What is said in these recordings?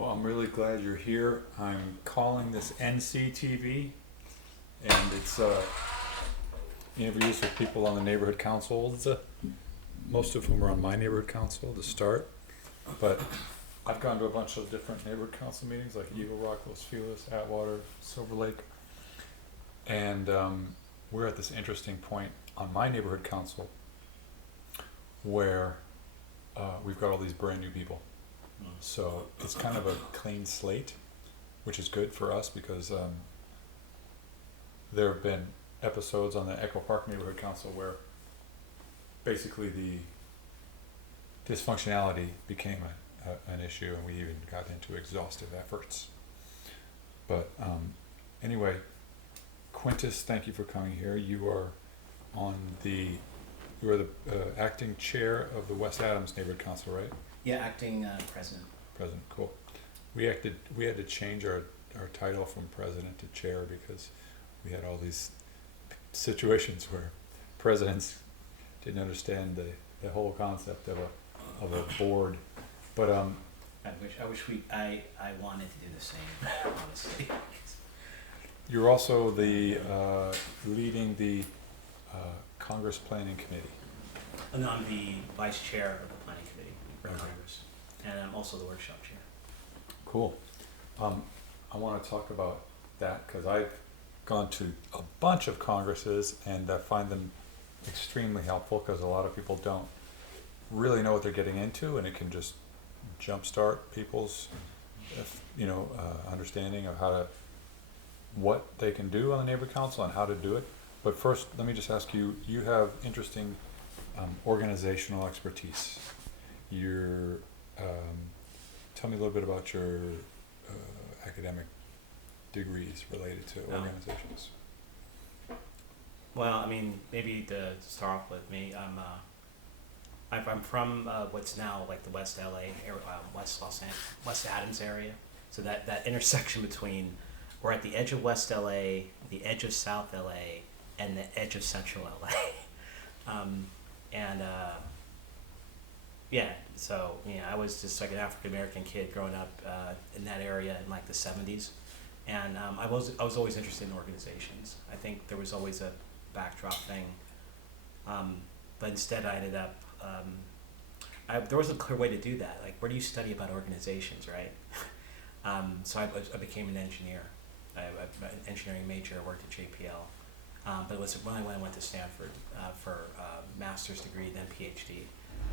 Well, I'm really glad you're here. I'm calling this NCTV, and it's interviews with people on the neighborhood councils, most of whom are on my neighborhood council to start. But I've gone to a bunch of different neighborhood council meetings like Eagle Rock, Los Feliz, Atwater, Silver Lake. And we're at this interesting point on my neighborhood council where we've got all these brand new people. So it's kind of a clean slate, which is good for us because there have been episodes on the Echo Park Neighborhood Council where basically the dysfunctionality became an issue, and we even got into exhaustive efforts. But anyway, Quintus, thank you for coming here. You are the acting chair of the West Adams Neighborhood Council, right? Yeah, acting president. President, cool. We had to change our title from president to chair because we had all these situations where presidents didn't understand the whole concept of a board. But I wanted to do the same, honestly. You're also the leading the Congress Planning Committee. And I'm the vice chair of the planning committee for Okay. Congress, and I'm also the workshop chair. Cool. I want to talk about that because I've gone to a bunch of congresses and I find them extremely helpful because a lot of people don't really know what they're getting into, and it can just jumpstart people's understanding of what they can do on the neighborhood council and how to do it. But first, let me just ask you, you have interesting organizational expertise. Tell me a little bit about your academic degrees related to organizations. Well, I mean, maybe to start off with me, I'm from what's now like the West LA area, West Adams area. So that intersection between, we're at the edge of West LA, the edge of South LA, and the edge of Central LA. So I was just like an African American kid growing up in that area in like the 70s, and I was always interested in organizations. I think there was always a backdrop thing, but instead I ended up there wasn't a clear way to do that. Like, where do you study about organizations, right? So I became an engineer. I'm an engineering major. I worked at JPL, but it was when I went to Stanford for a master's degree, then PhD.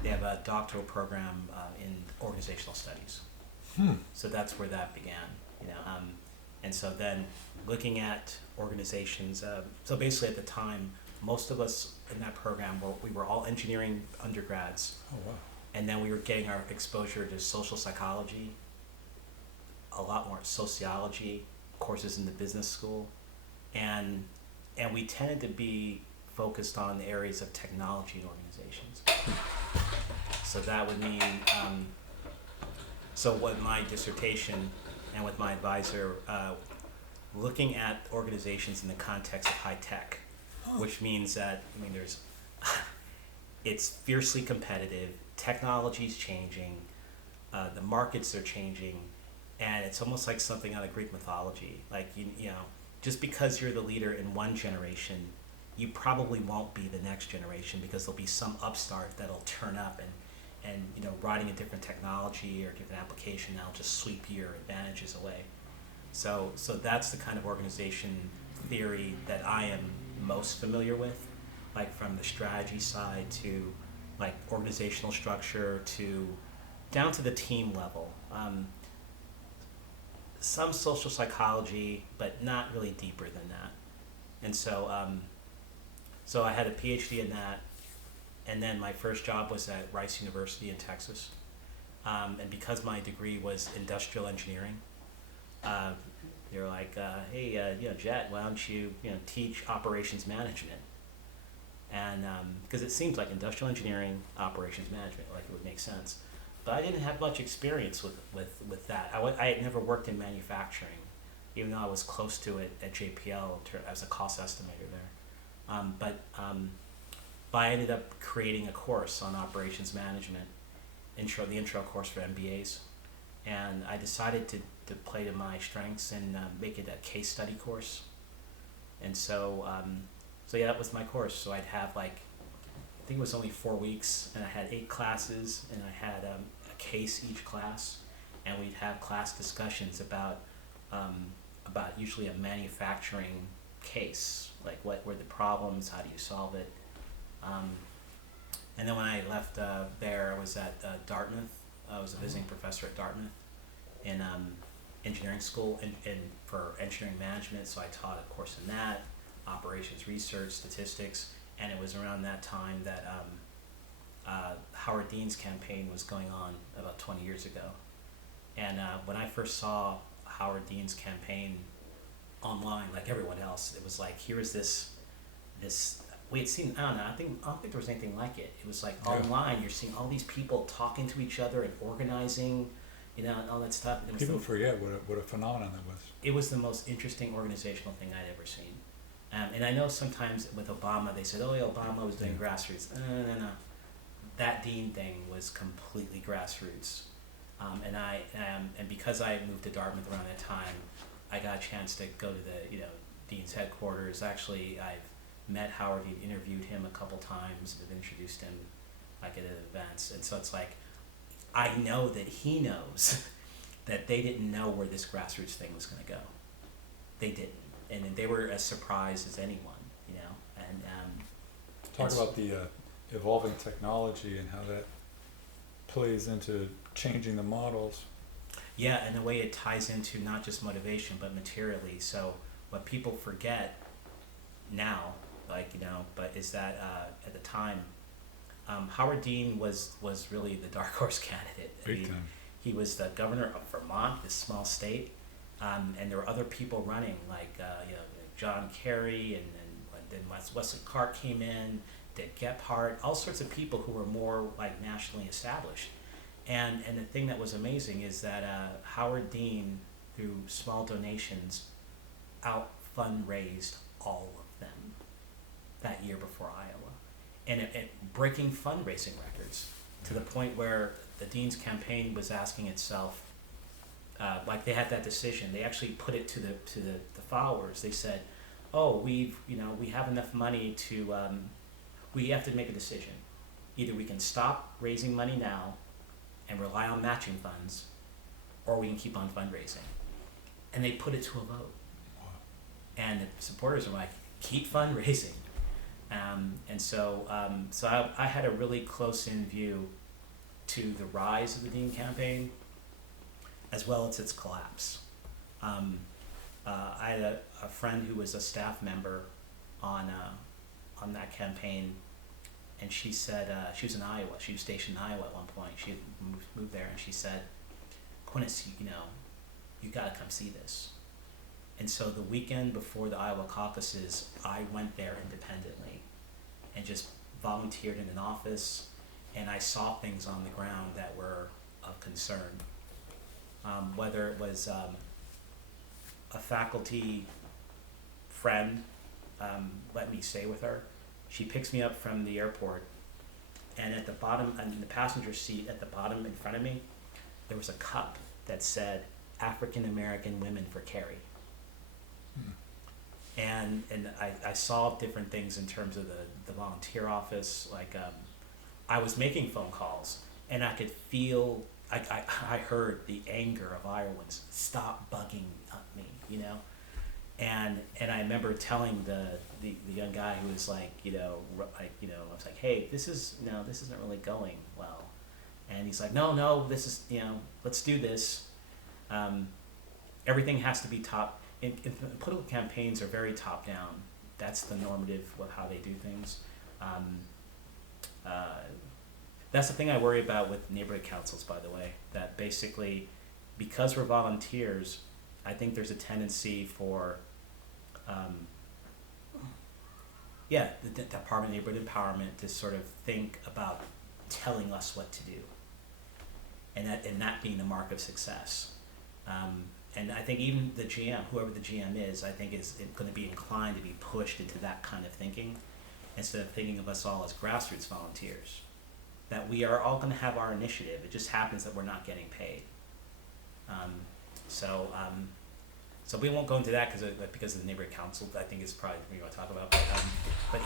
They have a doctoral program in organizational studies. So that's where that began, and so then looking at organizations. So basically, at the time, most of us in that program we were all engineering undergrads. Oh wow! And then we were getting our exposure to social psychology, a lot more sociology courses in the business school, and we tended to be focused on the areas of technology organizations. So that would mean, so what my dissertation and with my advisor, looking at organizations in the context of high tech, which means that, it's fiercely competitive, technology's changing, the markets are changing, and it's almost like something out of Greek mythology. Like, just because you're the leader in one generation, you probably won't be the next generation, because there'll be some upstart that'll turn up and riding a different technology or different application that'll just sweep your advantages away. So that's the kind of organization theory that I am most familiar with, like from the strategy side to like organizational structure to down to the team level. Some social psychology, but not really deeper than that. And so I had a PhD in that, and then my first job was at Rice University in Texas. And because my degree was industrial engineering, they were like, hey, Jett, why don't you, teach operations management? And because it seems like industrial engineering, operations management, like it would make sense. But I didn't have much experience with that. I had never worked in manufacturing, even though I was close to it at JPL as a cost estimator there. But I ended up creating a course on operations management, the intro course for MBAs, and I decided to play to my strengths and make it a case study course. And so yeah, that was my course. So I'd have like, I think it was only 4 weeks, and I had 8 classes, and I had a case each class, and we'd have class discussions about usually a manufacturing case, like what were the problems, how do you solve it. And then when I left there, I was at Dartmouth. I was a visiting professor at Dartmouth in engineering school and for engineering management. So I taught a course in that, operations research, statistics, and it was around that time that Howard Dean's campaign was going on about 20 years ago. And when I first saw Howard Dean's campaign online, like everyone else, it was like, here is this we had seen, I don't think there was anything like it. It was like online, you're seeing all these people talking to each other and organizing, and all that stuff. And People forget what a phenomenon that was. it was the most interesting organizational thing I'd ever seen. And I know sometimes with Obama, they said, oh, yeah, Obama was doing grassroots. No. That Dean thing was completely grassroots. And because I moved to Dartmouth around that time, I got a chance to go to the, Dean's headquarters. Actually, I've met Howard, interviewed him a couple times, and have introduced him like at events. And so it's like, I know that he knows that they didn't know where this grassroots thing was going to go. They didn't. And they were as surprised as anyone, and Talk about the evolving technology and how that plays into changing the models. yeah, and the way it ties into not just motivation but materially. So what people forget now, but is that at the time, Howard Dean was really the dark horse candidate. Big time. He was the governor of Vermont, this small state. And there were other people running, like John Kerry, and then Wesley Clark came in, Dick Gephardt, all sorts of people who were more like nationally established. And the thing that was amazing is that Howard Dean, through small donations, out fundraised all of them that year before Iowa, and it breaking fundraising records to the point where the Dean's campaign was asking itself. Like they had that decision. They actually put it to the followers. They said, "Oh, we have enough money to. We have to make a decision. Either we can stop raising money now, and rely on matching funds, or we can keep on fundraising." And they put it to a vote. Wow. And the supporters are like, "Keep fundraising." And so I had a really close-in view to the rise of the Dean campaign, as well as its collapse. I had a friend who was a staff member on that campaign, and she said she was in Iowa. She was stationed in Iowa at one point. She had moved there, and she said, "Quintus, you got to come see this." And so the weekend before the Iowa caucuses, I went there independently and just volunteered in an office, and I saw things on the ground that were of concern. Whether it was a faculty friend let me stay with her. She picks me up from the airport, and at the bottom, in the passenger seat at the bottom in front of me, there was a cup that said African American Women for Carry. And I saw different things in terms of the volunteer office. Like I was making phone calls, and I could feel, I heard the anger of Iowans. Stop bugging me, And I remember telling the young guy who was like, I was like, hey, this isn't really going well. And he's like, no, this is, let's do this. Everything has to be top. In political campaigns are very top down. That's the normative of how they do things. That's the thing I worry about with neighborhood councils, by the way, that basically, because we're volunteers, I think there's a tendency for, the Department of Neighborhood Empowerment to sort of think about telling us what to do, and that being the mark of success. And I think even the GM, whoever the GM is, I think is going to be inclined to be pushed into that kind of thinking, instead of thinking of us all as grassroots volunteers. That we are all going to have our initiative. It just happens that we're not getting paid. So we won't go into that because of the neighborhood council. I think it's probably what we want to talk about. But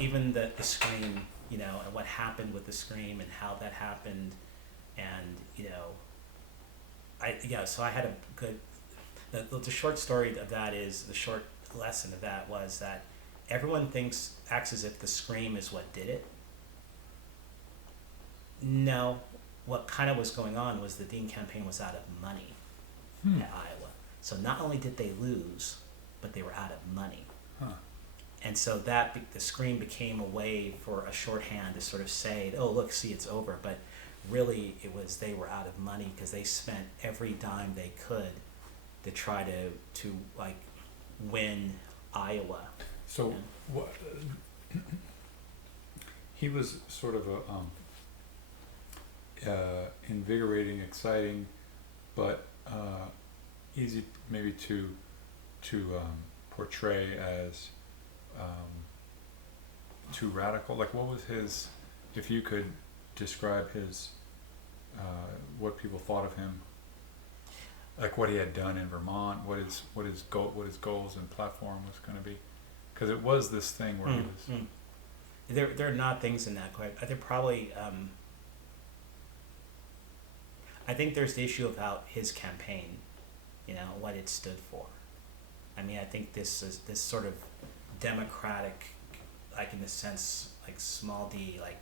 even the scream, you know, and what happened with the scream and how that happened, and you know, so I had a good. The short story of that is the short lesson of that was that everyone acts as if the scream is what did it. No, what kind of was going on was the Dean campaign was out of money at Iowa. So not only did they lose, but they were out of money. Huh. And so the scream became a way for a shorthand to sort of say, oh, look, see, it's over. But really, it was they were out of money because they spent every dime they could to try to like win Iowa. So Yeah. what? He was sort of a invigorating, exciting, but easy maybe to portray as too radical. Like, what was his? If you could describe his, what people thought of him, like what he had done in Vermont, what his goals and platform was going to be, because it was this thing where he was. There are not things in that quite. They're probably. I think there's the issue about his campaign, you know, what it stood for. I mean, I think this sort of democratic, like in the sense, like small d, like,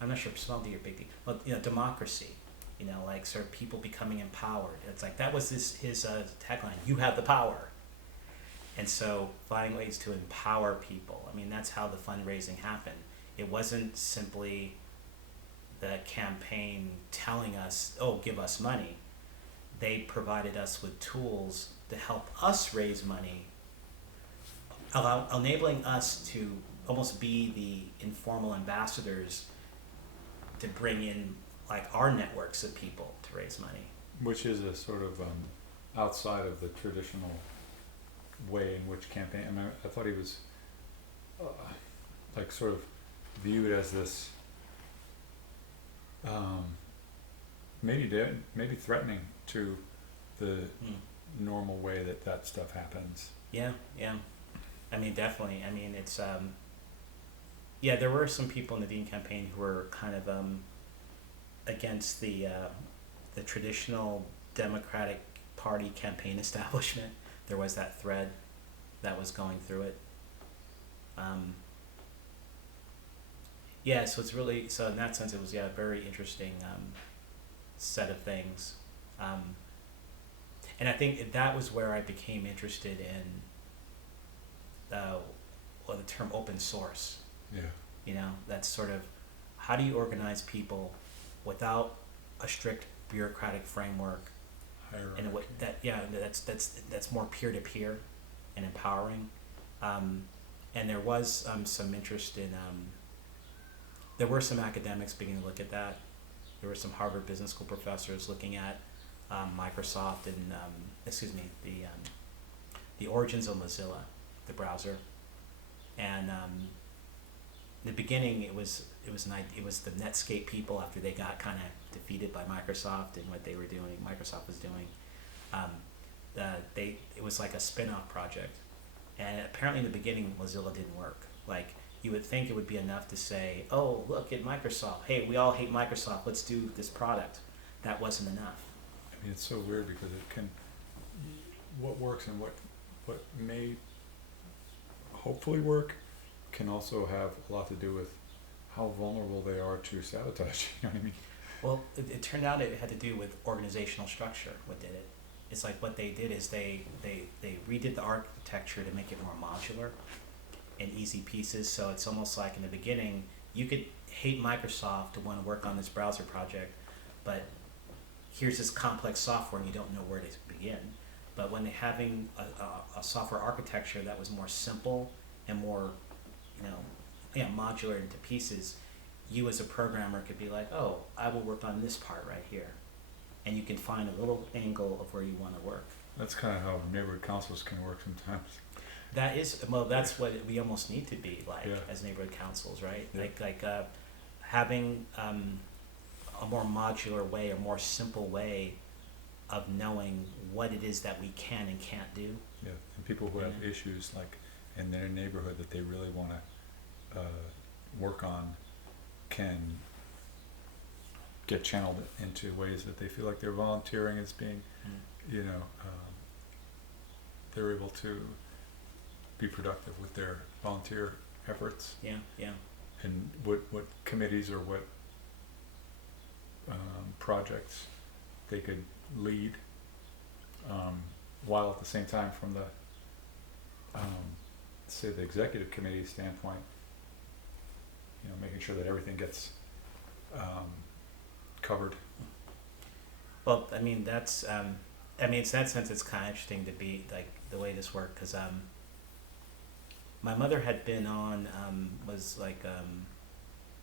I'm not sure if small d or big d, but, you know, democracy, you know, like sort of people becoming empowered. It's like, that was his tagline, you have the power. And so finding ways to empower people, I mean, that's how the fundraising happened. It wasn't simply the campaign telling us, oh, give us money. They provided us with tools to help us raise money, enabling us to almost be the informal ambassadors to bring in like our networks of people to raise money. Which is a sort of outside of the traditional way in which campaign. I mean, I thought he was like sort of viewed as this maybe threatening to the normal way that stuff happens. Yeah. I mean, definitely. I mean, it's yeah. There were some people in the Dean campaign who were kind of against the traditional Democratic Party campaign establishment. There was that thread that was going through it. Yeah, so it's really, so in that sense it was, yeah, a very interesting set of things. And I think that was where I became interested in the term open source. Yeah. You know, that's sort of, how do you organize people without a strict bureaucratic framework? Hierarchy. And what that, yeah, that's more peer-to-peer and empowering. And there was some interest in, there were some academics beginning to look at that. There were some Harvard Business School professors looking at Microsoft and the origins of Mozilla, the browser. And in the beginning, it was the Netscape people after they got kind of defeated by Microsoft and what they were doing. Microsoft was doing. It was like a spin-off project, and apparently in the beginning Mozilla didn't work. Like, you would think it would be enough to say, oh, look at Microsoft. Hey, we all hate Microsoft. Let's do this product. That wasn't enough. I mean, it's so weird because it can, what works and what may hopefully work can also have a lot to do with how vulnerable they are to sabotage. You know what I mean? Well, it turned out it had to do with organizational structure. What did it? It's like what they did is they redid the architecture to make it more modular and easy pieces. So it's almost like in the beginning, you could hate Microsoft to want to work on this browser project, but here's this complex software and you don't know where to begin. But when they're having a software architecture that was more simple and more, modular into pieces, you as a programmer could be like, oh, I will work on this part right here. And you can find a little angle of where you want to work. That's kind of how neighborhood councils can work sometimes. That's what we almost need to be like as neighborhood councils, right? Yeah. Having a more modular way, a more simple way of knowing what it is that we can and can't do. Yeah, and people who have Yeah. issues like in their neighborhood that they really want to work on can get channeled into ways that they feel like their volunteering is being, you know, they're able to be productive with their volunteer efforts. Yeah, yeah. And what committees or what projects they could lead, while at the same time from the say the executive committee standpoint, you know, making sure that everything gets covered. Well, I mean, that's, I mean, it's in that sense, it's kind of interesting to be like the way this worked, because my mother had been on,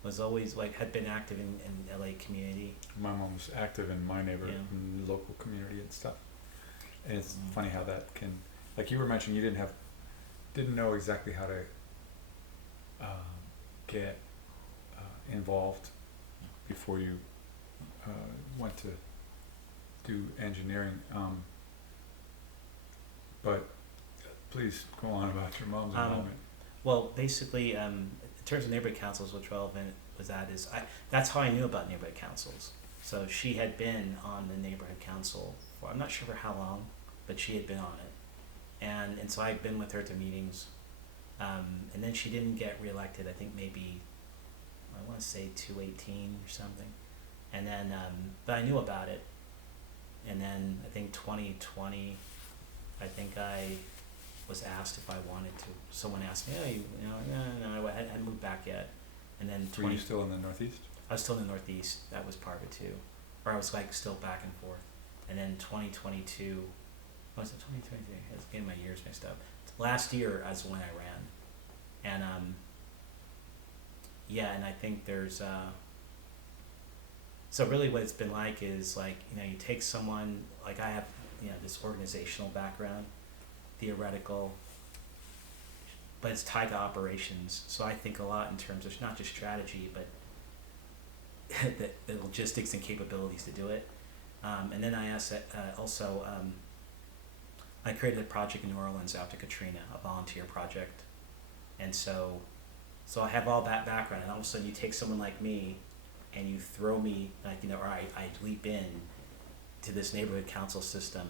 was always like, had been active in LA community. My mom was active in my neighborhood, Yeah. in the local community and stuff. And it's Mm. funny how that can, like you were mentioning, you didn't know exactly how to get involved before you went to do engineering. But please go on about your mom's involvement. Well, basically, in terms of neighborhood councils, what's relevant with that is that's how I knew about neighborhood councils. So she had been on the neighborhood council for, I'm not sure for how long, but she had been on it. And so I'd been with her to meetings. And then she didn't get reelected, I think maybe, I want to say 2018 or something. And then, but I knew about it. And then I think 2020, I think I was asked if I wanted to. Someone asked me, no, I hadn't moved back yet. And then Were you still in the Northeast? I was still in the Northeast. That was part of it too. Or I was like still back and forth. And then 2022, was it 2023? I was getting my years mixed up. Last year is when I ran. And yeah, and I think there's so really what it's been like is like, you know, you take someone, like I have, you know, this organizational background, theoretical, but it's tied to operations. So I think a lot in terms of not just strategy, but the logistics and capabilities to do it. And then I asked also, I created a project in New Orleans after Katrina, a volunteer project. And so I have all that background, and all of a sudden you take someone like me and you throw me, like, you know, or I leap in to this neighborhood council system.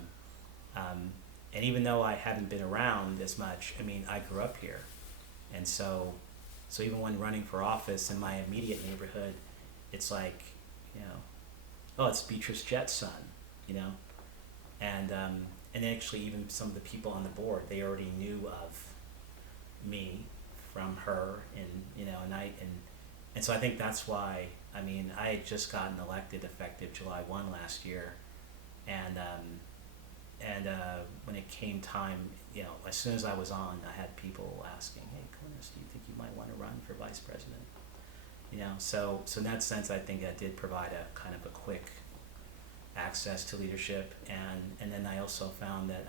And even though I haven't been around as much, I mean, I grew up here. And so even when running for office in my immediate neighborhood, it's like, you know, oh, it's Quintus Jett's son, you know? And actually even some of the people on the board, they already knew of me from her, and, you know, and so I think that's why, I mean, I had just gotten elected effective July 1 last year, and when it came time, you know, as soon as I was on, I had people asking, hey, Quintus, do you think you might want to run for vice president? You know, so in that sense, I think that did provide a kind of a quick access to leadership, and then I also found that,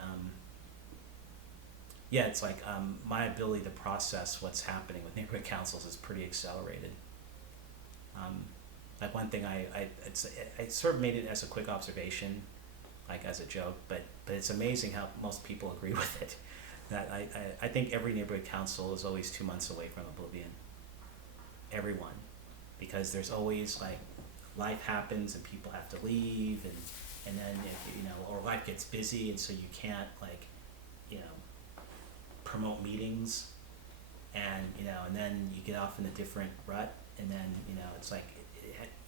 yeah, it's like my ability to process what's happening with neighborhood councils is pretty accelerated. Like one thing I sort of made it as a quick observation, like as a joke, but it's amazing how most people agree with it. That I think every neighborhood council is always 2 months away from oblivion. Everyone, because there's always like life happens and people have to leave, and then if, you know, or life gets busy, and so you can't, like, you know, promote meetings, and, you know, and then you get off in a different rut, and then, you know, it's like,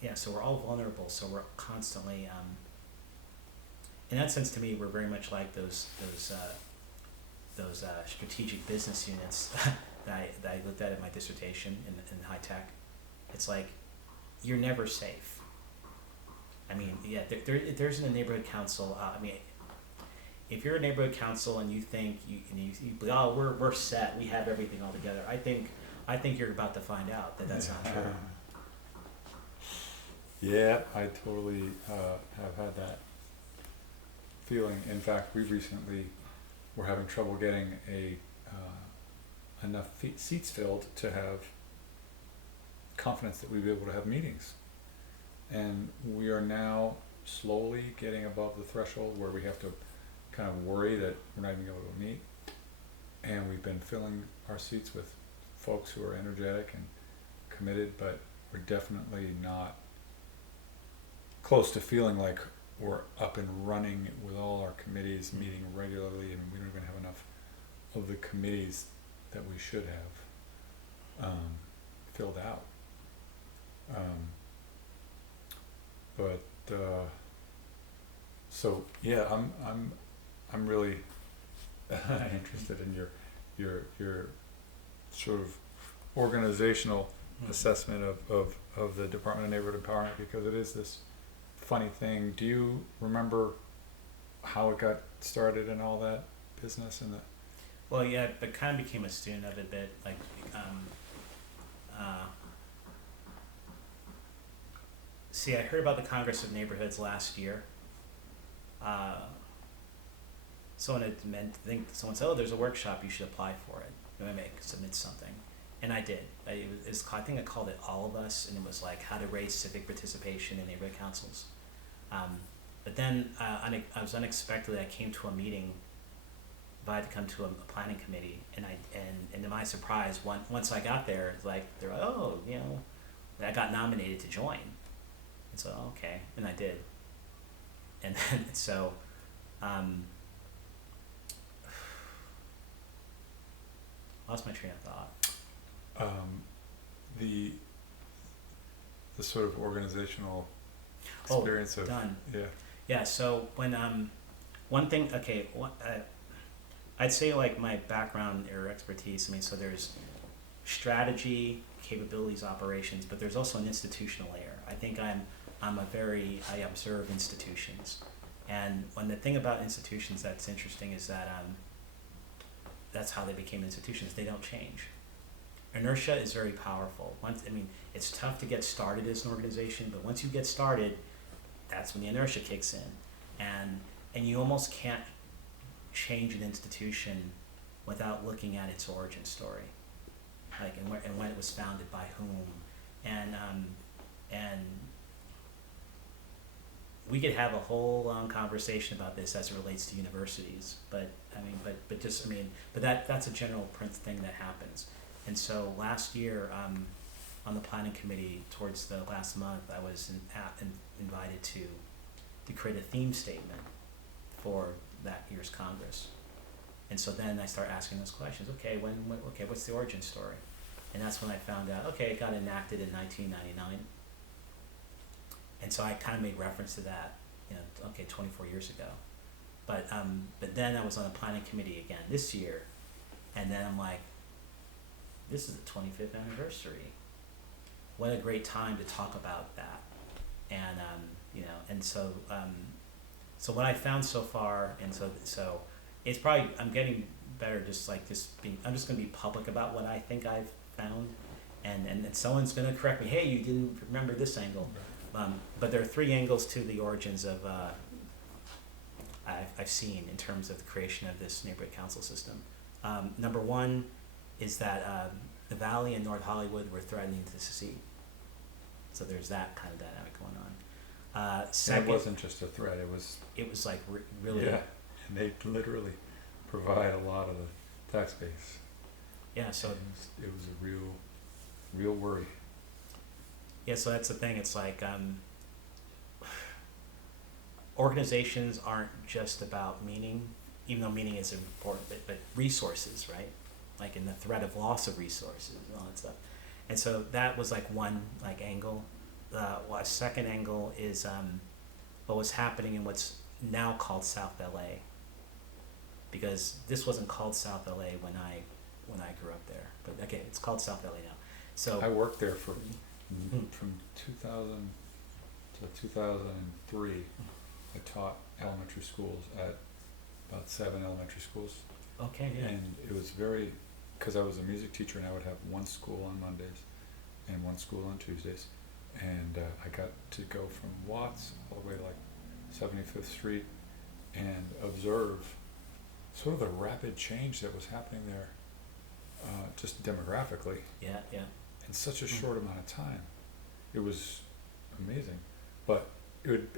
yeah, so we're all vulnerable, so we're constantly, in that sense, to me, we're very much like those strategic business units that I looked at in my dissertation in high tech. It's like, you're never safe. I mean, yeah, there isn't a neighborhood council. I mean, if you're a neighborhood council and you think you oh, we're set, we have everything all together, I think you're about to find out that that's not true. Yeah, I totally have had that feeling. In fact, we recently were having trouble getting enough seats filled to have confidence that we'd be able to have meetings. And we are now slowly getting above the threshold where we have to kind of worry that we're not even able to meet. And we've been filling our seats with folks who are energetic and committed, but we're definitely not close to feeling like we're up and running with all our committees meeting regularly, and we don't even have enough of the committees that we should have filled out. So yeah, I'm really interested in your sort of organizational assessment of the Department of Neighborhood Empowerment, because it is this funny thing. Do you remember how it got started and all that business and the? Well, yeah, but kind of became a student of it a bit, like, see, I heard about the Congress of Neighborhoods last year. Someone someone said, oh, there's a workshop, you should apply for it. Submit something. And I did. I think I called it All of Us, and it was like how to raise civic participation in neighborhood councils. But then I was unexpectedly, I came to a meeting. I had to come to a planning committee, and to my surprise, once I got there, it's like they're like, oh, I got nominated to join, and so okay, and I did, and then so, lost my train of thought. The sort of organizational experience of done. Yeah. So when one thing, I'd say like my background or expertise, so there's strategy, capabilities, operations, but there's also an institutional layer. I think I observe institutions. And the thing about institutions that's interesting is that that's how they became institutions. They don't change. Inertia is very powerful. It's tough to get started as an organization, but once you get started, that's when the inertia kicks in. And you almost can't change an institution without looking at its origin story, and when it was founded by whom, and we could have a whole long conversation about this as it relates to universities, but that's a general thing that happens. And so last year, on the planning committee, towards the last month, I was invited to create a theme statement for that year's Congress. And so then I start asking those questions. Okay, what's the origin story? And that's when I found out, okay, it got enacted in 1999. And so I kind of made reference to that, 24 years ago. But then I was on a planning committee again this year, and then I'm like, this is the 25th anniversary. What a great time to talk about that. And so what I found so far, and so it's probably, I'm getting better I'm just going to be public about what I think I've found, and someone's going to correct me, hey, you didn't remember this angle. But there are three angles to the origins of I've seen in terms of the creation of this neighborhood council system. Number one is that the Valley and North Hollywood were threatening to secede. So there's that kind of dynamic going on. Second, it wasn't just a threat, it was like really... Yeah, and they literally provide a lot of the tax base. Yeah, so... It was a real worry. Yeah, so that's the thing, it's like organizations aren't just about meaning, even though meaning is important, but resources, right? Like in the threat of loss of resources and all that stuff. And so that was like one angle. A second angle is what was happening in what's now called South LA, because this wasn't called South LA when I grew up there, but okay, it's called South LA now. So I worked there from 2000 to 2003. I taught elementary schools at about 7 elementary schools. Okay, yeah. And it was because I was a music teacher, and I would have one school on Mondays and one school on Tuesdays. And I got to go from Watts all the way to like 75th Street and observe sort of the rapid change that was happening there, just demographically. Yeah, yeah. In such a short amount of time. It was amazing. But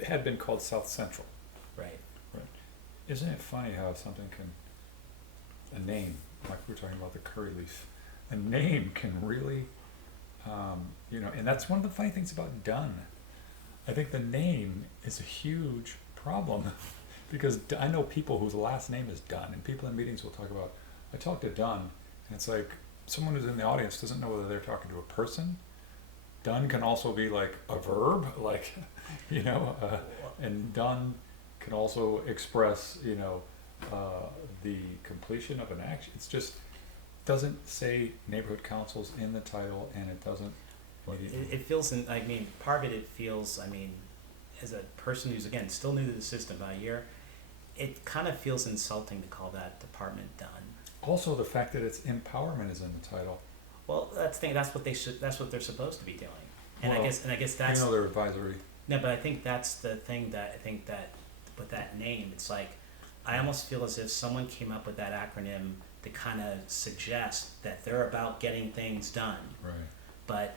had been called South Central. Right. Isn't it funny how something can, a name, like we were talking about the curry leaf, a name can really, and that's one of the funny things about Dunn. I think the name is a huge problem because I know people whose last name is Dunn, and people in meetings will talk about, I talked to Dunn, and it's like someone who's in the audience doesn't know whether they're talking to a person. Done can also be like a verb, like, and done can also express, the completion of an action. It's just, doesn't say neighborhood councils in the title, and it doesn't. It feels, part of it feels, as a person who's, again, still new to the system by a year, it kind of feels insulting to call that department done. Also, the fact that it's empowerment is in the title. Well, that's what they're supposed to be doing. And Well, I guess that's, they're advisory. no, but I think that's the thing that I think that with that name, it's like, I almost feel as if someone came up with that acronym to kind of suggest that they're about getting things done. Right. But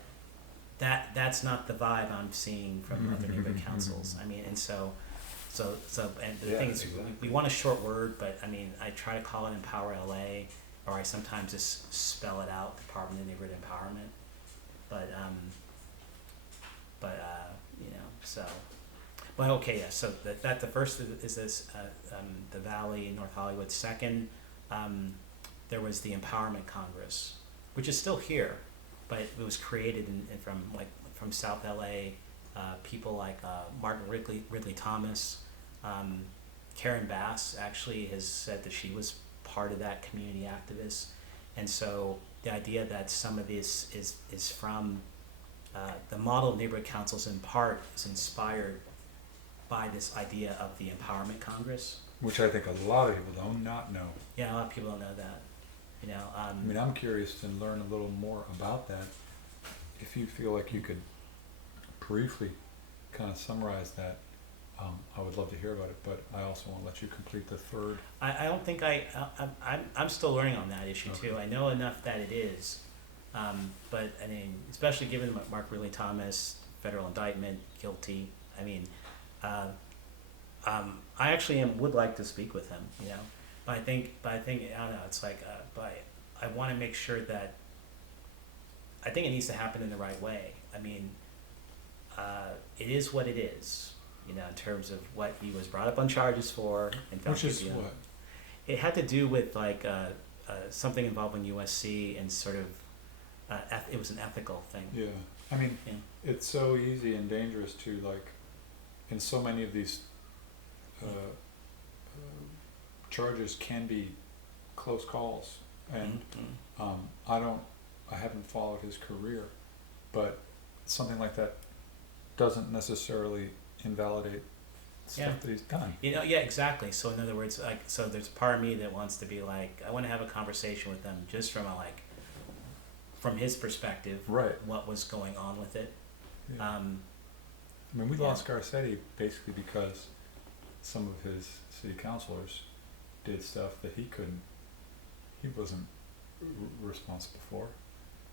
that's not the vibe I'm seeing from other neighborhood councils. And so and the thing is, exactly. we want a short word, but I try to call it Empower LA, or I sometimes just spell it out, Department of Neighborhood Empowerment. So the first is this the Valley in North Hollywood. Second, there was the Empowerment Congress, which is still here, but it was created from South LA, people like Martin Ridley Thomas, Karen Bass actually has said that she was part of that community activist, and so the idea that some of this is from the model of neighborhood councils in part is inspired by this idea of the Empowerment Congress. Which I think a lot of people do not know. Yeah, a lot of people don't know that. I'm curious to learn a little more about that. If you feel like you could briefly kind of summarize that, I would love to hear about it, but I also want to let you complete the third. I don't think I'm still learning on that issue too. I know enough that it is, but especially given Mark Ridley Thomas, federal indictment, guilty. I actually would like to speak with him, but I think I don't know. It's like, but I want to make sure that I think it needs to happen in the right way. It is what it is, in terms of what he was brought up on charges for. Which is what? It had to do with something involving USC and sort of it was an ethical thing. Yeah, It's so easy and dangerous to in so many of these charges can be close calls, and I haven't followed his career, but something like that doesn't necessarily invalidate stuff that he's done. Yeah, exactly. So in other words, so there's a part of me that wants to be I want to have a conversation with them just from from his perspective, right? What was going on with it? Yeah. We lost Garcetti basically because some of his city councilors did stuff that he wasn't responsible for,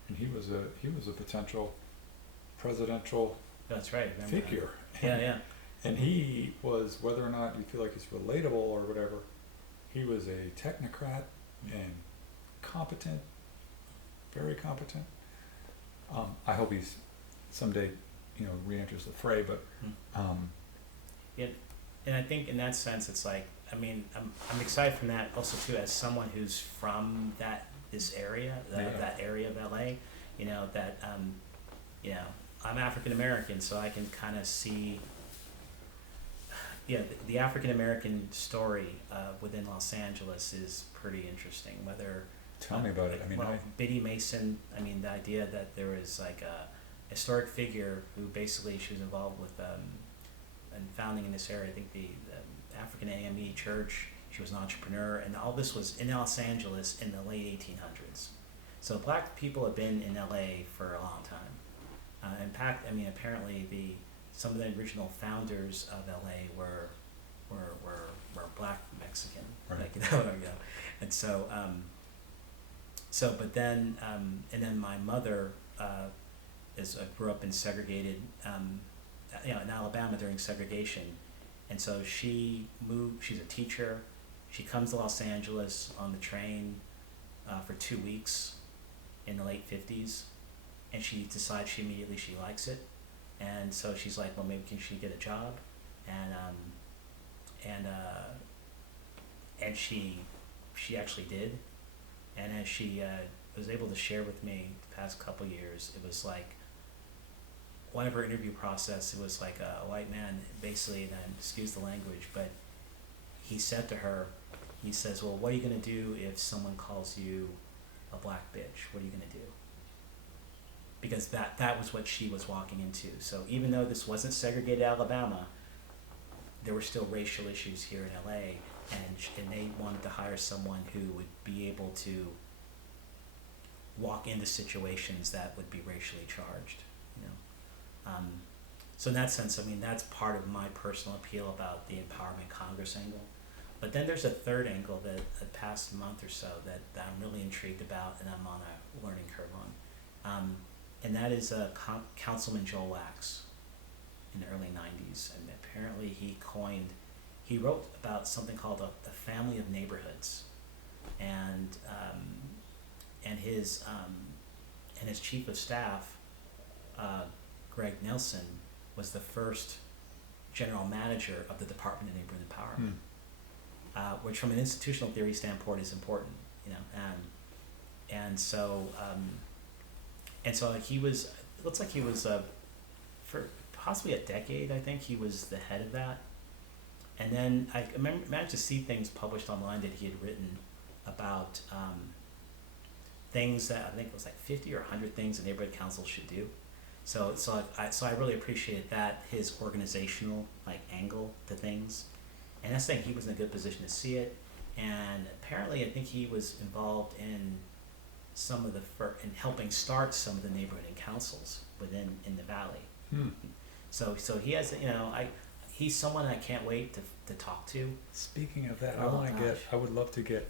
and he was a potential presidential That's right. figure. Yeah. And he was, whether or not you feel like he's relatable or whatever, he was a technocrat and competent, very competent. I hope he's someday, re-enters the fray, but and I think in that sense, it's I'm excited from that also too, as someone who's from this area, that area of LA, I'm African American, so I can kind of see, the African American story within Los Angeles is pretty interesting. Whether tell me about it. Biddy Mason. The idea that there was a historic figure who basically she was involved with and founding in this area. I think the African AME Church. She was an entrepreneur, and all this was in Los Angeles in the late 1800s. So black people have been in LA for a long time. In fact, apparently some of the original founders of LA were black Mexican, right. And but then and then my mother grew up in segregated in Alabama during segregation. And so she moved, she's a teacher. She comes to Los Angeles on the train for 2 weeks in the late 50s. And she decides immediately she likes it. And so she's like, well, maybe can she get a job? And she actually did. And as she was able to share with me the past couple years, it was like one of her interview process, it was like a white man, basically, and excuse the language, but he said to her, he says, well, what are you going to do if someone calls you a black bitch? What are you going to do? Because that was what she was walking into. So even though this wasn't segregated Alabama, there were still racial issues here in LA, and they wanted to hire someone who would be able to walk into situations that would be racially charged, you know. So in that sense, I mean, that's part of my personal appeal about the Empowerment Congress angle. But then there's a third angle that the past month or so that I'm really intrigued about, and I'm on a learning curve on. And that is Councilman Joel Wax in the early 90s. And apparently he wrote about something called the family of neighborhoods. And his chief of staff, Greg Nelson, was the first general manager of the Department of Neighborhood Empowerment, which from an institutional theory standpoint is important, you know. And so he was, it looks like he was, for possibly a decade, I think, he was the head of that. And then I managed to see things published online that he had written about things that I think it was like 50 or 100 things a neighborhood council should do. So I really appreciated that, his organizational angle to things. And that's saying he was in a good position to see it. And apparently I think he was involved in some of in helping start some of the neighborhood councils in the valley. So he has, you know, he's someone I can't wait to talk to. Speaking of that, Oh, I would love to get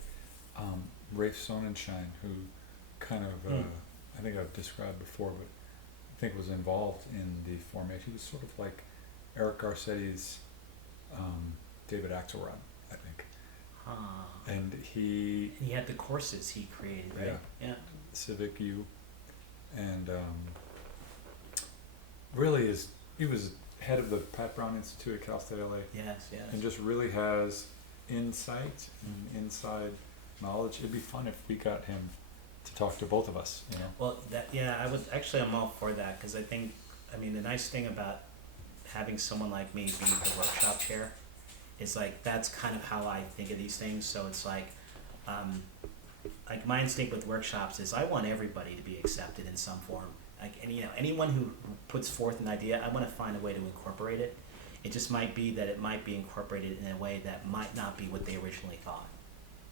Rafe Sonnenschein, who kind of I think I've described before, but I think was involved in the formation. He was sort of like Eric Garcetti's David Axelrod, I think. And he had the courses he created, right? Yeah. Civic U, and really he was head of the Pat Brown Institute at Cal State LA. Yes. And just really has insight and inside knowledge. It'd be fun if we got him to talk to both of us, you know. Well, I'm all for that, because I mean, the nice thing about having someone like me be the workshop chair is that's kind of how I think of these things. So it's like my instinct with workshops is I want everybody to be accepted in some form. And you know, anyone who puts forth an idea, I want to find a way to incorporate it. It just might be that it might be incorporated in a way that might not be what they originally thought.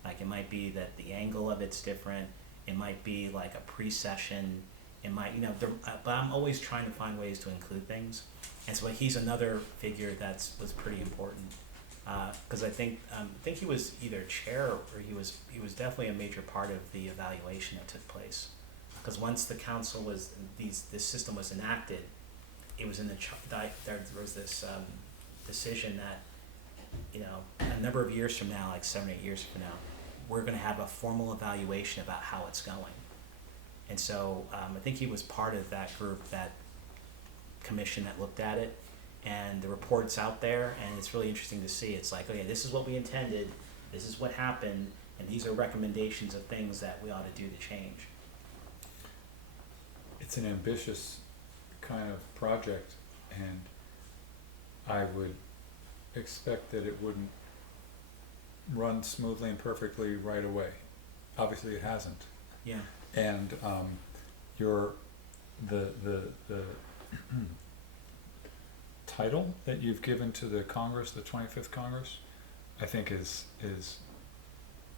It might be that the angle of it's different. It might be like a pre-session. It might, you know, but I'm always trying to find ways to include things. And so he's another figure was pretty important. Because I think he was either chair or he was definitely a major part of the evaluation that took place. Because once the council this system was enacted, it was in there was this decision that, you know, a number of years from now, like 7 or 8 years from now, we're going to have a formal evaluation about how it's going. And so I think he was part of that group, that commission that looked at it, and the report's out there, and it's really interesting to see. It's like, okay, this is what we intended, this is what happened, and these are recommendations of things that we ought to do to change. It's an ambitious kind of project, and I would expect that it wouldn't run smoothly and perfectly right away. Obviously it hasn't. Yeah. And the title that you've given to the Congress, the 25th Congress, I think is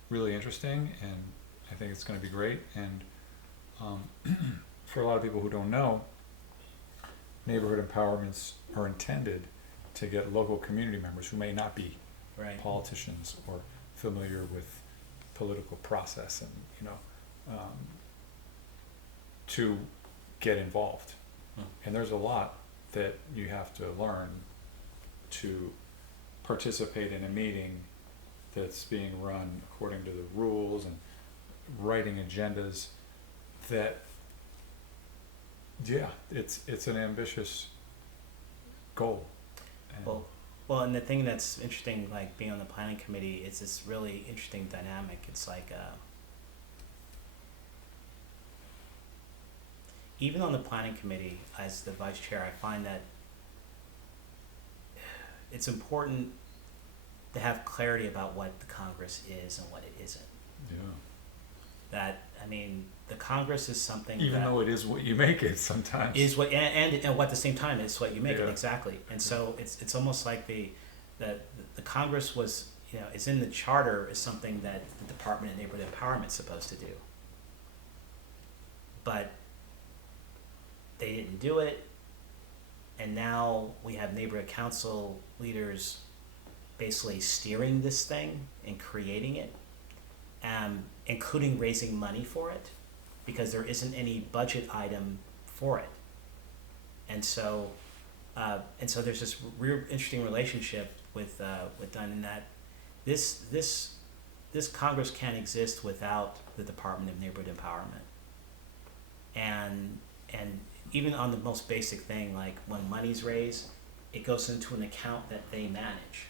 really interesting, and I think it's going to be great. And for a lot of people who don't know, neighborhood empowerments are intended to get local community members who may not be politicians or familiar with political process, and you know, to get involved. And there's a lot that you have to learn to participate in a meeting that's being run according to the rules and writing agendas that, yeah, it's an ambitious goal. And Well, and the thing that's interesting, like being on the planning committee, is this really interesting dynamic. It's like, even on the planning committee, as the vice chair, I find that it's important to have clarity about what the Congress is and what it isn't. yeah. That, I mean, the Congress is something Even that though it is what you make it sometimes. is what, and what at the same time is what you make it, Yeah. exactly. And so it's almost like the Congress was, it's in the charter is something that the Department of Neighborhood Empowerment is supposed to do. But they didn't do it, and now we have neighborhood council leaders basically steering this thing and creating it, including raising money for it, because there isn't any budget item for it. And so there's this real interesting relationship with Dunn, in that this Congress can't exist without the Department of Neighborhood Empowerment. And even on the most basic thing, like when money's raised, it goes into an account that they manage.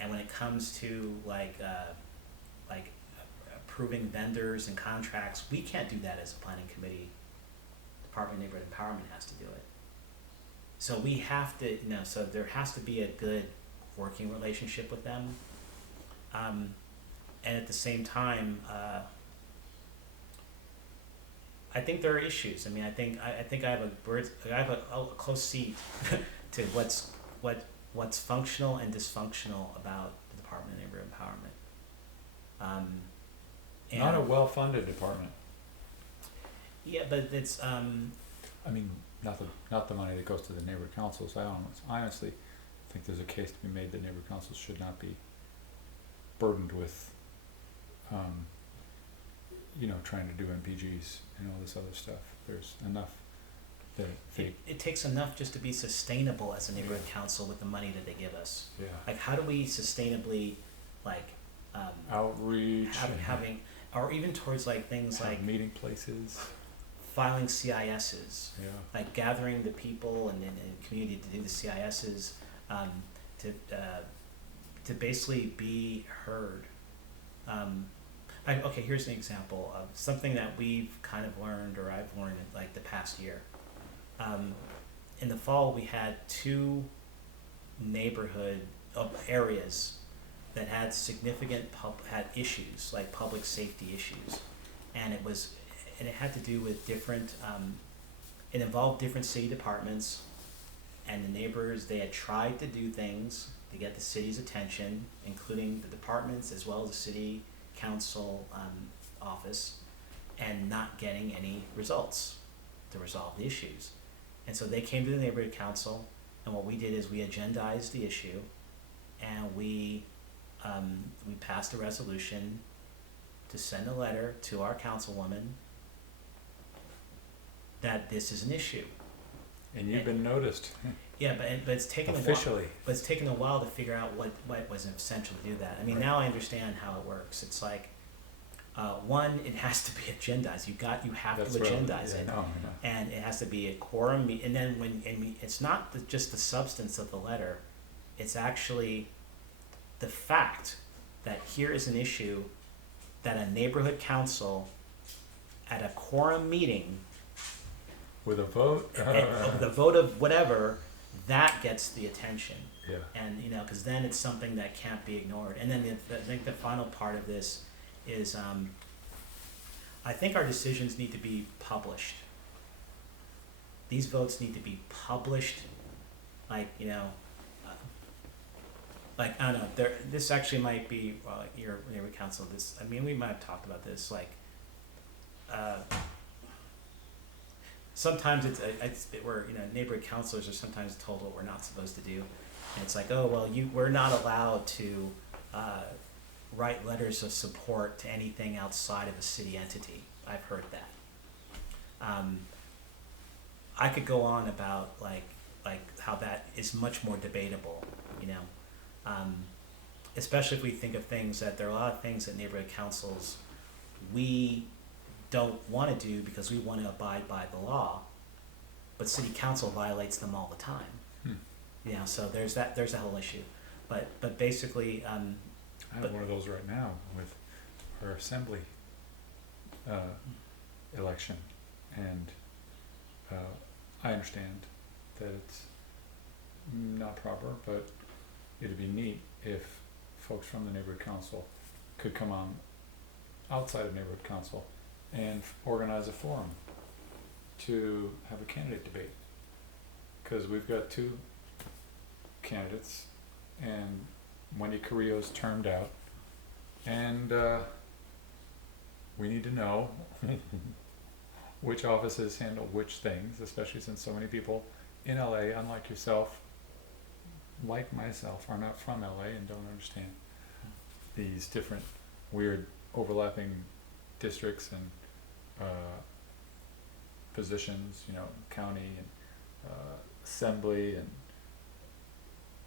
And when it comes to like approving vendors and contracts, we can't do that as a planning committee. Department of Neighborhood Empowerment has to do it. So we have to, so there has to be a good working relationship with them. And at the same time, I think there are issues. I mean, I think I have a close seat to what's functional and dysfunctional about the Department of Neighborhood Empowerment. Not a well-funded department. Yeah, but it's I mean, not the money that goes to the neighborhood councils. I honestly think there's a case to be made that neighborhood councils should not be burdened with, trying to do MPGs and all this other stuff. There's enough that it takes enough just to be sustainable as a neighborhood council with the money that they give us. Yeah. Like, how do we sustainably, Outreach, having, or even towards like things like meeting places, filing CISs, yeah, like gathering the people and community to do the CISs, to basically be heard. Okay, here's an example of something that we've kind of learned, or I've learned in like the past year. In the fall, we had 2 neighborhood areas that had significant had issues, like public safety issues, and it had to do with different. It involved different city departments, and the neighbors. They had tried to do things to get the city's attention, including the departments as well as the city council office, and not getting any results to resolve the issues. And so they came to the neighborhood council, and what we did is we agendized the issue, and we passed a resolution to send a letter to our councilwoman that this is an issue. and you've been noticed Yeah, but it's taken officially. a while. But it's taken a while to figure out what was essential to do that. I mean, Right. now I understand how it works. It's like, one, it has to be agendized. You have That's to right. agendize Yeah, it, no. and it has to be a quorum. And then it's not just the substance of the letter; it's actually the fact that here is an issue that a neighborhood council at a quorum meeting With a vote. the vote of whatever, that gets the attention. Yeah. And because then it's something that can't be ignored. And then I think the final part of this is, I think our decisions need to be published. These votes need to be published, like like I don't know. This actually might be your neighborhood council. We might have talked about this. Like, sometimes it's where neighborhood councilors are sometimes told what we're not supposed to do, and it's like, oh well, we're not allowed to write letters of support to anything outside of a city entity. I've heard that. I could go on about like how that is much more debatable, you know, especially if we think of things that there are a lot of things that neighborhood councils we don't want to do because we want to abide by the law, but city council violates them all the time. You know, so there's that whole issue, but basically, I have one of those right now with our assembly election, and I understand that it's not proper, but it'd be neat if folks from the neighborhood council could come on outside of neighborhood council and organize a forum to have a candidate debate, because we've got two candidates and Wendy Carrillo's termed out, and we need to know which offices handle which things, especially since so many people in LA, unlike yourself, like myself, are not from LA and don't understand these different weird overlapping districts and positions, you know, county and assembly, and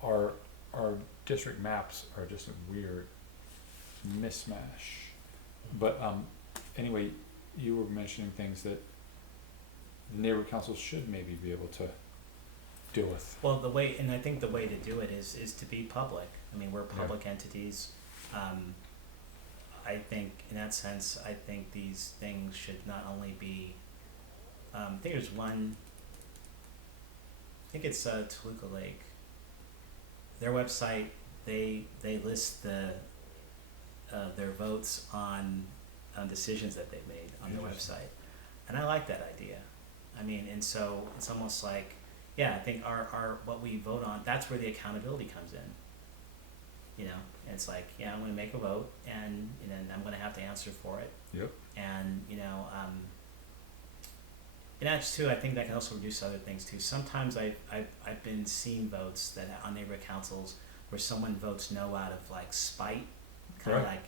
our district maps are just a weird mismatch. But anyway, you were mentioning things that neighborhood councils should maybe be able to deal with. well, and I think the way to do it is to be public. I mean, we're public entities. I think in that sense, I think these things should not only be, I think there's one, I think it's Toluca Lake. Their website, they list their votes on decisions that they've made on their website, and I like that idea. I mean, and so it's almost like, yeah, I think our what we vote on, that's where the accountability comes in. You know, and it's like, yeah, I'm going to make a vote, and then I'm going to have to answer for it. Yep. And and that's too. I think that can also reduce other things too. Sometimes I've been seeing votes that on neighborhood councils where someone votes no out of like spite, kind of Right. like,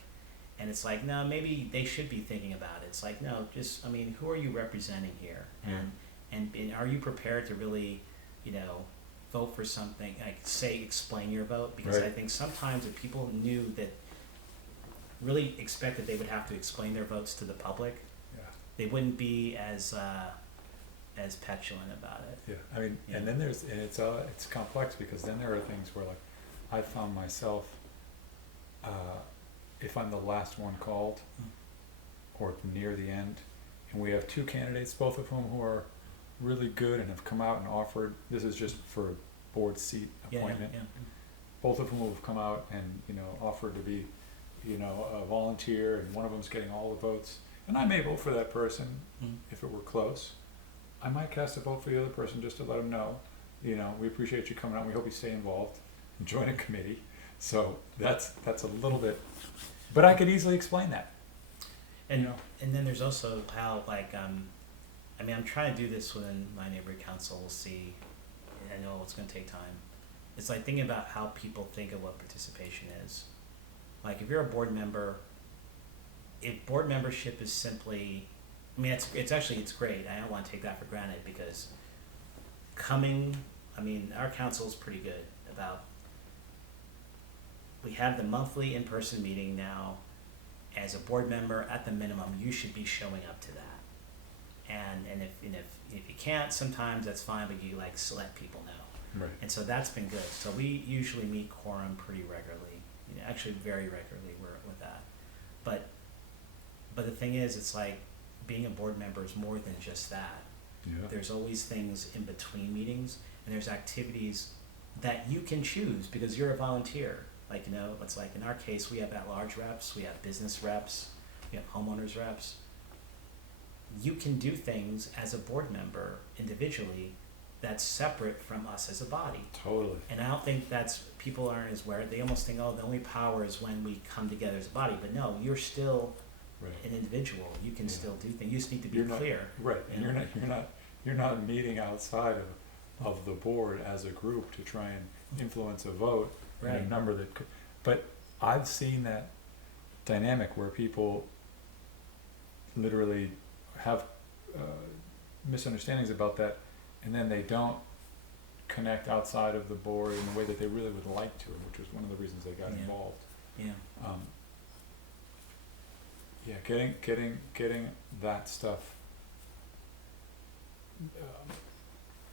and it's like, no, maybe they should be thinking about it. It's like, no, just, I mean, who are you representing here? And are you prepared to really, you know, vote for something, like explain your vote? Because Right. I think sometimes if people knew that, really expected they would have to explain their votes to the public, Yeah. they wouldn't be as petulant about it. Yeah. I mean, Yeah. and then it's complex, because then there are things where, like, I found myself, if I'm the last one called or near the end, and we have two candidates, both of whom who are really good and have come out and offered, this is just for a board seat appointment, Yeah. both of whom have come out and, you know, offered to be, you know, a volunteer, and one of them's getting all the votes, and I may vote for that person if it were close. I might cast a vote for the other person just to let them know, you know, we appreciate you coming out, we hope you stay involved and join a committee. So that's a little bit, but I could easily explain that. And You know. and then there's also how, like, I mean, I'm trying to do this within my neighborhood council. We'll see. I know it's going to take time. It's like thinking about how people think of what participation is. Like, if you're a board member, if board membership is simply, I mean, it's actually great. I don't want to take that for granted, because I mean, our council is pretty good about, we have the monthly in-person meeting now. As a board member, at the minimum, you should be showing up to that. And if you can't, sometimes that's fine, but you like let people know. Right. And so that's been good. So we usually meet quorum pretty regularly. You know, actually very regularly with that. But the thing is, it's like being a board member is more than just that. Yeah. There's always things in between meetings, and there's activities that you can choose because you're a volunteer. Like, you know, it's like in our case, we have at-large reps, we have business reps, we have homeowners reps. You can do things as a board member individually that's separate from us as a body. Totally. And I don't think people aren't as aware. They almost think, oh, the only power is when we come together as a body. But no, you're still Right. an individual. You can still do things. You just need to be You're not- clear. Right. And you know? you're not meeting outside of the board as a group to try and influence a vote. And a Right. number that could, but I've seen that dynamic where people literally have misunderstandings about that, and then they don't connect outside of the board in the way that they really would like to, which was one of the reasons they got Yeah. involved. Yeah. Yeah, getting that stuff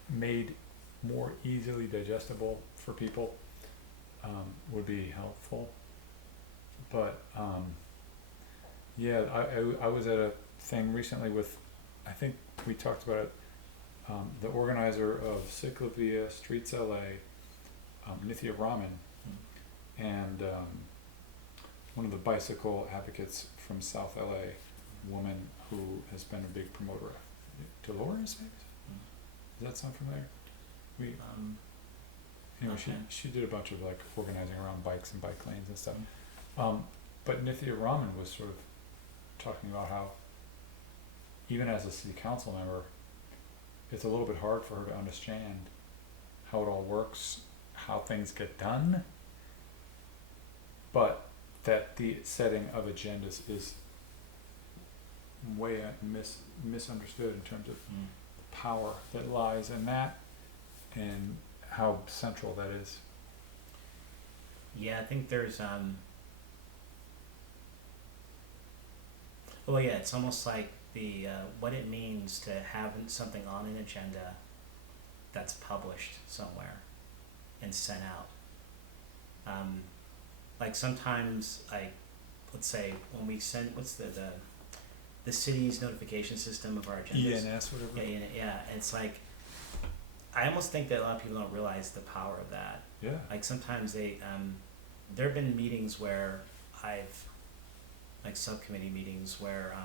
made more easily digestible for people would be helpful. But yeah, I was at a thing recently with, I think we talked about it, the organizer of Ciclovia Streets LA, Nithya Raman, and one of the bicycle advocates from South LA, woman who has been a big promoter of Dolores, maybe? Does that sound familiar? We anyway, okay. she did a bunch of like organizing around bikes and bike lanes and stuff. But Nithya Raman was sort of talking about how even as a city council member, it's a little bit hard for her to understand how it all works, how things get done, but that the setting of agendas is way misunderstood in terms of power that lies in that and how central that is. Yeah, I think there's well, yeah, it's almost like the what it means to have something on an agenda that's published somewhere and sent out. Like sometimes, like let's say when we send, what's the city's notification system of our agendas? ENS, whatever. Yeah, and it's like I almost think that a lot of people don't realize the power of that. Yeah. Like sometimes they there have been meetings where I've like subcommittee meetings where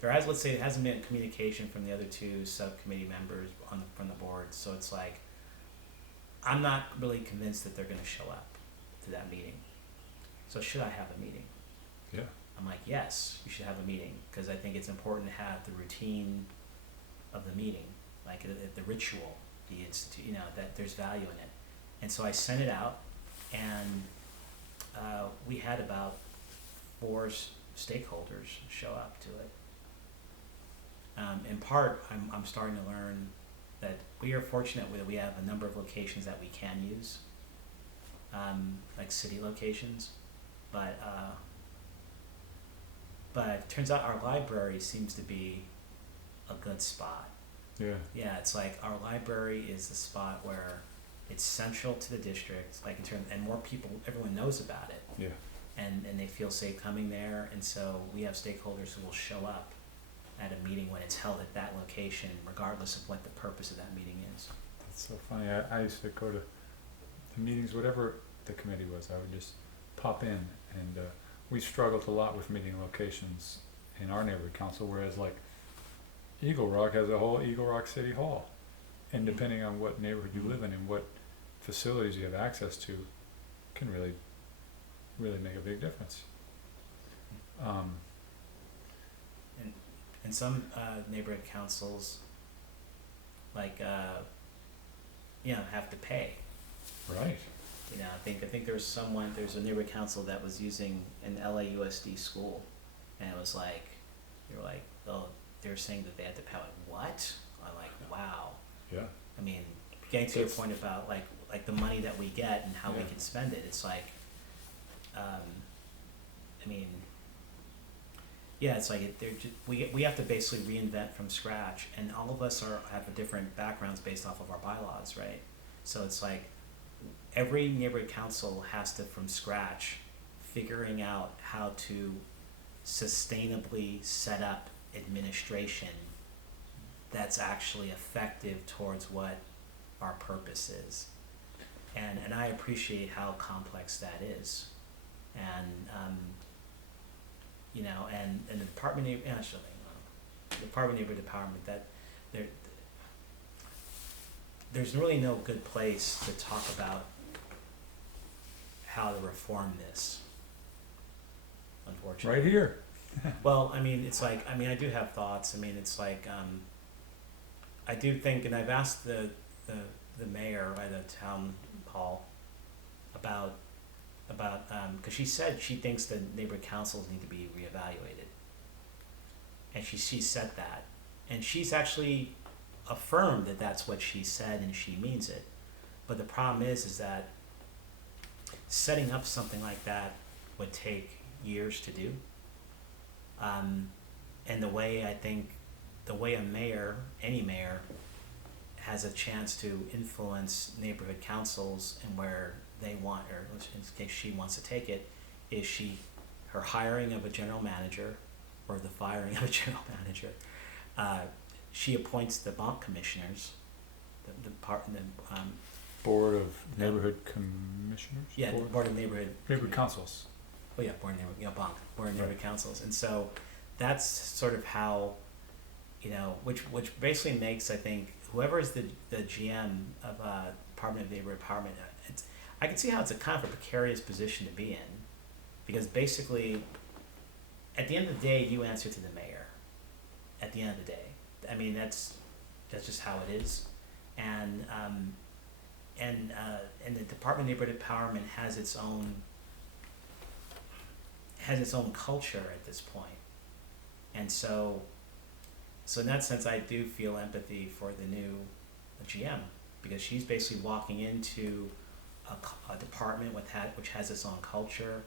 there has, let's say, it hasn't been communication from the other two subcommittee members from the board, so it's like I'm not really convinced that they're going to show up to that meeting. So should I have a meeting? Yeah. I'm like, yes, you should have a meeting, because I think it's important to have the routine of the meeting, like the ritual, the institute, that there's value in it. And so I sent it out, and we had about 4 stakeholders show up to it. In part, I'm starting to learn that we are fortunate that we have a number of locations that we can use, like city locations, but it turns out our library seems to be a good spot. Yeah. Yeah, it's like our library is the spot where it's central to the district, like in terms, and more people, everyone knows about it. Yeah. And they feel safe coming there, and so we have stakeholders who will show up at a meeting when it's held at that location, regardless of what the purpose of that meeting is. That's so funny. I used to go to the meetings, whatever the committee was, I would just pop in, and we struggled a lot with meeting locations in our neighborhood council, whereas like Eagle Rock has a whole Eagle Rock City Hall, and depending on what neighborhood you live in and what facilities you have access to, can really make a big difference. And some neighborhood councils, like, have to pay. Right. I think there's a neighborhood council that was using an LAUSD school, and it was like, they were like, oh, they're saying that they had to pay. Like, what? I'm like, wow. Yeah. I mean, getting to your point about like the money that we get and how we Yeah. can spend it, it's like, I mean, yeah, it's like we have to basically reinvent from scratch, and all of us have different backgrounds based off of our bylaws, right? So it's like every neighborhood council has to, from scratch, figuring out how to sustainably set up administration that's actually effective towards what our purpose is. And I appreciate how complex that is. And and the Department of Department of Neighborhood Empowerment, that there's really no good place to talk about how to reform this, unfortunately. Right here. Well, I mean, it's like, I do have thoughts. I mean, it's like, I do think, and I've asked the mayor by the town hall about, because she said she thinks the neighborhood councils need to be reevaluated. and she said that, and she's actually affirmed that that's what she said and she means it. But the problem is that setting up something like that would take years to do. And the way a mayor, any mayor, has a chance to influence neighborhood councils and where they want, or in this case she wants to take it, is her hiring of a general manager or the firing of a general manager. She appoints the bank commissioners, Board of Neighborhood Commissioners? yeah, the board of neighborhood Councils. Oh yeah, board of neighborhood councils, and so that's sort of how, which basically makes, I think, whoever is the GM of Department of Neighborhood Empowerment, I can see how it's a kind of a precarious position to be in, because basically, at the end of the day, you answer to the mayor. At the end of the day, I mean that's just how it is, and the Department of Neighborhood Empowerment has its own culture at this point. And so in that sense, I do feel empathy for the new GM, because she's basically walking into a department which has its own culture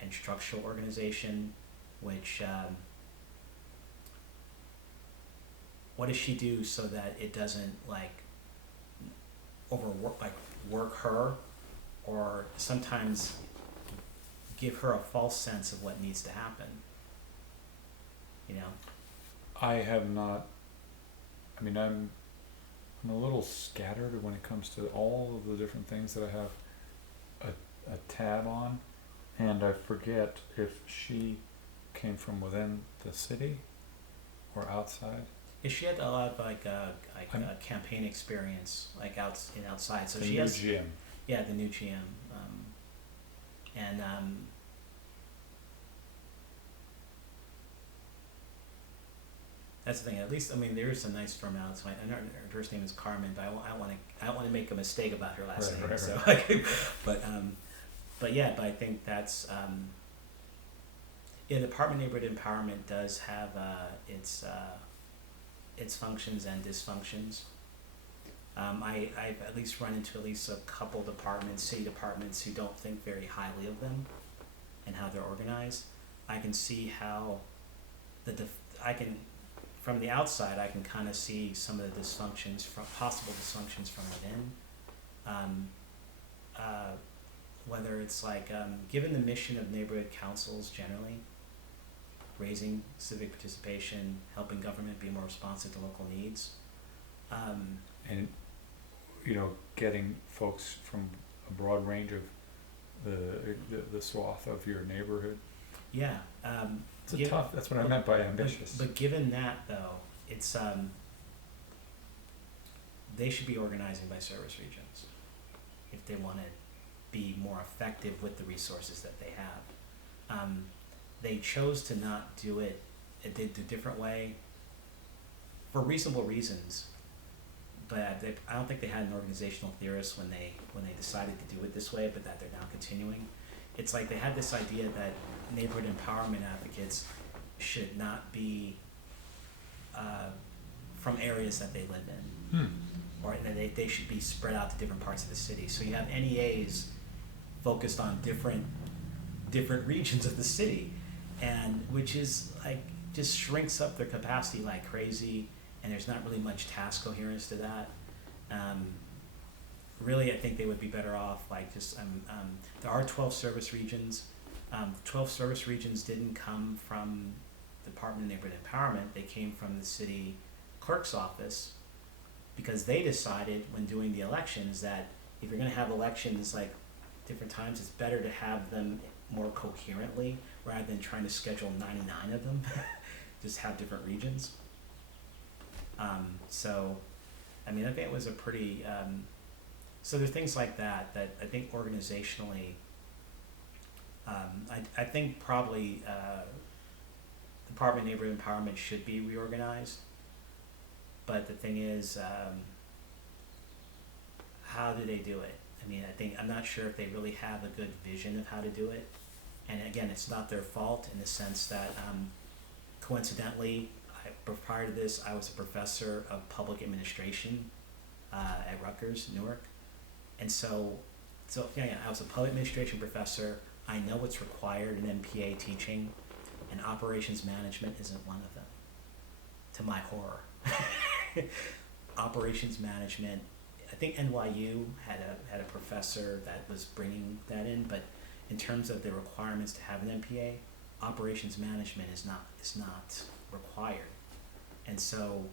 and structural organization, which what does she do so that it doesn't work her, or sometimes give her a false sense of what needs to happen. I have not. I mean, I'm a little scattered when it comes to all of the different things that I have a tab on, and I forget if she came from within the city or outside. She had a lot of campaign experience, outside. So the she new has GM. Yeah, the new GM, and that's the thing. At least, I mean, there is some nice formality. So I know her first name is Carmen, but I don't want to make a mistake about her last name. Right. So, but I think that's the Department of Neighborhood Empowerment does have its functions and dysfunctions. I've at least run into at least a couple city departments who don't think very highly of them and how they're organized. I can see how from the outside, I can kind of see some of the possible dysfunctions from within. Whether it's given the mission of neighborhood councils generally, raising civic participation, helping government be more responsive to local needs. And getting folks from a broad range of the swath of your neighborhood. Yeah. It's tough. That's what I meant by ambitious. But given that, though, it's they should be organizing by service regions if they want to be more effective with the resources that they have. They chose to not do it. It did a different way for reasonable reasons. But I don't think they had an organizational theorist when they decided to do it this way, but that they're now continuing. It's like they had this idea that neighborhood empowerment advocates should not be from areas that they live in, or that they should be spread out to different parts of the city. So you have NEAs focused on different regions of the city, and which is just shrinks up their capacity like crazy. And there's not really much task coherence to that. Really, I think they would be better off there are 12 service regions. 12 service regions didn't come from the Department of Neighborhood Empowerment. They came from the city clerk's office, because they decided when doing the elections that if you're going to have elections different times, it's better to have them more coherently rather than trying to schedule 99 of them. Just have different regions. So, I mean, I think it was a pretty, so there are things like that I think organizationally, I think probably Department of Neighborhood Empowerment should be reorganized, but the thing is, how do they do it? I mean, I'm not sure if they really have a good vision of how to do it, and again, it's not their fault in the sense that, coincidentally, but prior to this, I was a professor of public administration at Rutgers, Newark, and so I was a public administration professor. I know what's required in MPA teaching, and operations management isn't one of them. To my horror, operations management. I think NYU had a professor that was bringing that in, but in terms of the requirements to have an MPA, operations management is not required, and so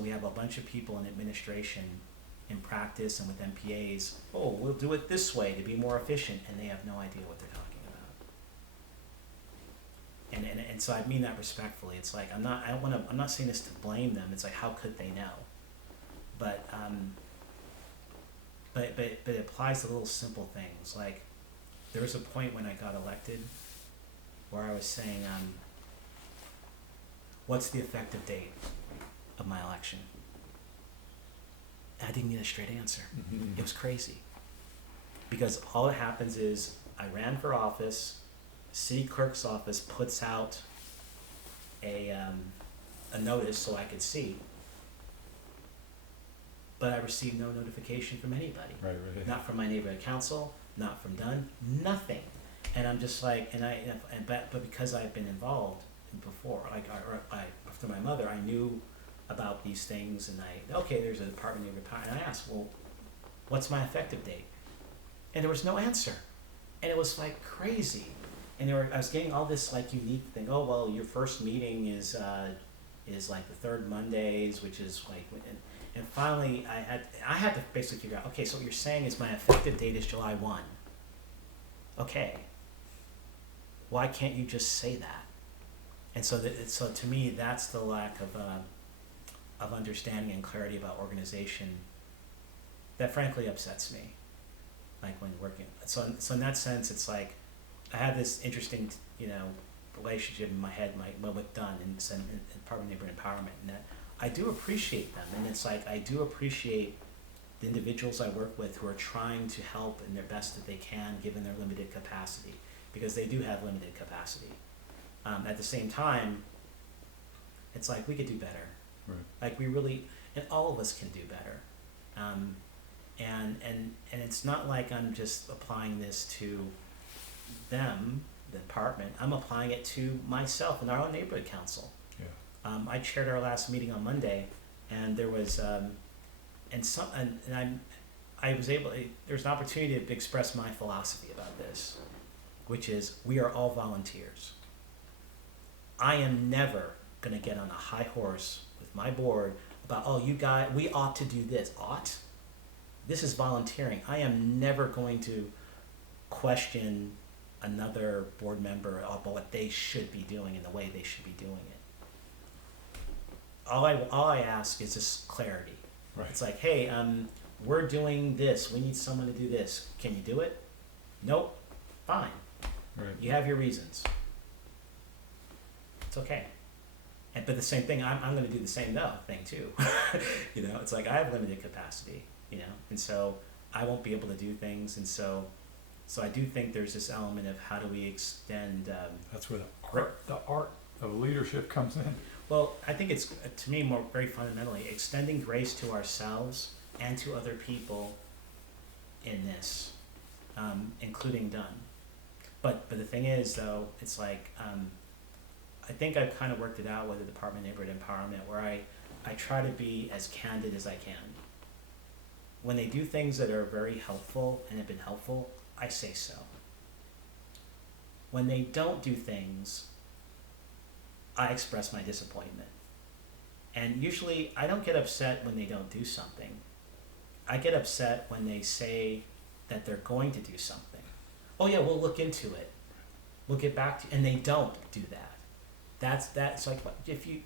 we have a bunch of people in administration, in practice, and with MPAs. Oh, we'll do it this way to be more efficient, and they have no idea what they're talking about. And so I mean that respectfully. It's like I'm not saying this to blame them. It's like, how could they know? But it applies to little simple things. Like, there was a point when I got elected where I was saying, what's the effective date of my election? And I didn't get a straight answer. Mm-hmm. It was crazy. Because all that happens is I ran for office, city clerk's office puts out a notice so I could see, but I received no notification from anybody. Right. Not from my neighborhood council, not from Dunn, nothing. And I'm just like, but because I've been involved before, like after my mother, I knew about these things, and there's a Department of Neighborhood Power, and I asked, well, what's my effective date? And there was no answer, and it was like crazy. And I was getting all this like unique thing. Oh well, your first meeting is like the third Mondays, which is like, and finally I had to basically figure out. Okay, so what you're saying is my effective date is July 1. Okay. Why can't you just say that? And so to me, that's the lack of understanding and clarity about organization that frankly upsets me. Like when working, so in that sense, it's like I have this interesting, relationship in my head, with Dunn and Department of Neighborhood Empowerment, and that I do appreciate them, and it's like I do appreciate the individuals I work with who are trying to help in their best that they can, given their limited capacity, because they do have limited capacity. At the same time, it's like we could do better. Right. Like we really, and all of us can do better. And it's not like I'm just applying this to them, the department. I'm applying it to myself and our own neighborhood council. Yeah. I chaired our last meeting on Monday, and there was I was able. There's an opportunity to express my philosophy about this, which is we are all volunteers. I am never going to get on a high horse with my board about, you guys, we ought to do this. Ought? This is volunteering. I am never going to question another board member about what they should be doing and the way they should be doing it. All I ask is just clarity. Right. It's like, hey, we're doing this. We need someone to do this. Can you do it? Nope. Fine. Right. You have your reasons. It's okay. But the same thing, I'm going to do the same thing too. It's like I have limited capacity, and so I won't be able to do things, and so I do think there's this element of how do we extend. That's where the art of leadership comes in. Well, I think it's, to me, more very fundamentally extending grace to ourselves and to other people in this, including Dunn. But the thing is, though, it's like I think I've kind of worked it out with the Department of Neighborhood Empowerment, where I try to be as candid as I can. When they do things that are very helpful and have been helpful, I say so. When they don't do things, I express my disappointment. And usually I don't get upset when they don't do something. I get upset when they say that they're going to do something. Oh yeah, we'll look into it. We'll get back to you. And they don't do that. That's like, if you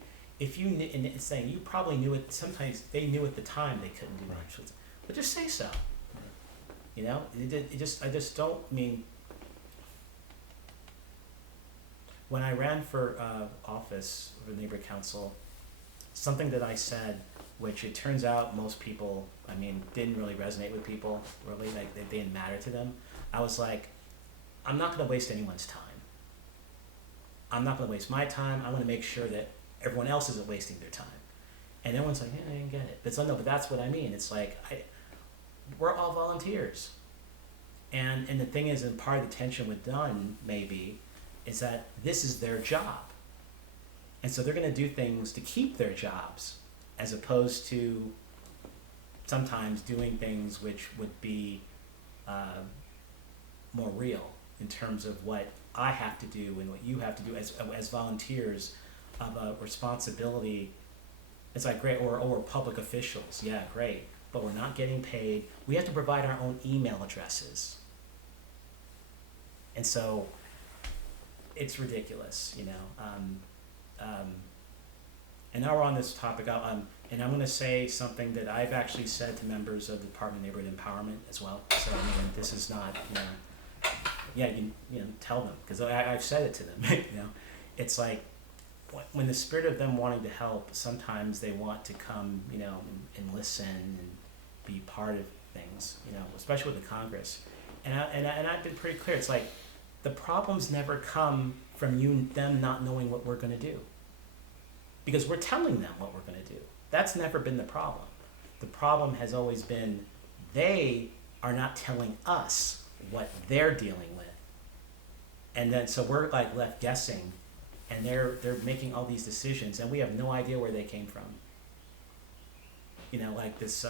and it's saying you probably knew it. Sometimes they knew at the time they couldn't do much, but just say so. I just don't mean. When I ran for office for the neighborhood council, something that I said, which it turns out most people, didn't really resonate with people. Really, like it didn't matter to them. I was like, I'm not going to waste anyone's time. I'm not going to waste my time. I want to make sure that everyone else isn't wasting their time. And everyone's like, I didn't get it. But it's like, no, but that's what I mean. It's like, we're all volunteers. And the thing is, and part of the tension with Dunn, maybe, is that this is their job. And so they're going to do things to keep their jobs, as opposed to sometimes doing things which would be more real in terms of what I have to do and what you have to do as volunteers of a responsibility. It's like, great, or public officials, yeah, great, but we're not getting paid. We have to provide our own email addresses. And so it's ridiculous, you know. And now we're on this topic, and I'm going to say something that I've actually said to members of the Department of Neighborhood Empowerment as well. So, I mean, this is not, you know, yeah, you know, tell them, because I've said it to them, you know. It's like, when the spirit of them wanting to help, sometimes they want to come, you know, and listen and be part of things, you know, especially with the Congress. And I've been pretty clear. It's like, the problems never come from them not knowing what we're going to do, because we're telling them what we're going to do. That's never been the problem. The problem has always been they are not telling us what they're dealing with, and then so we're like left guessing, and they're making all these decisions, and we have no idea where they came from. You know, like this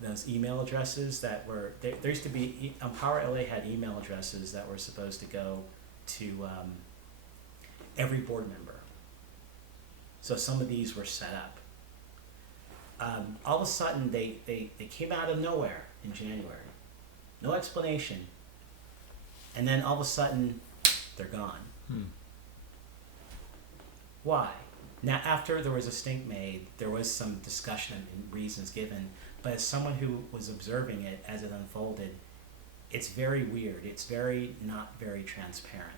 those email addresses that were there used to be Empower LA had email addresses that were supposed to go to every board member. So some of these were set up. All of a sudden they came out of nowhere in January. No explanation. And then all of a sudden they're gone. Why? Now, after there was a stink made, there was some discussion and reasons given, but as someone who was observing it as it unfolded, it's very weird. It's not very transparent.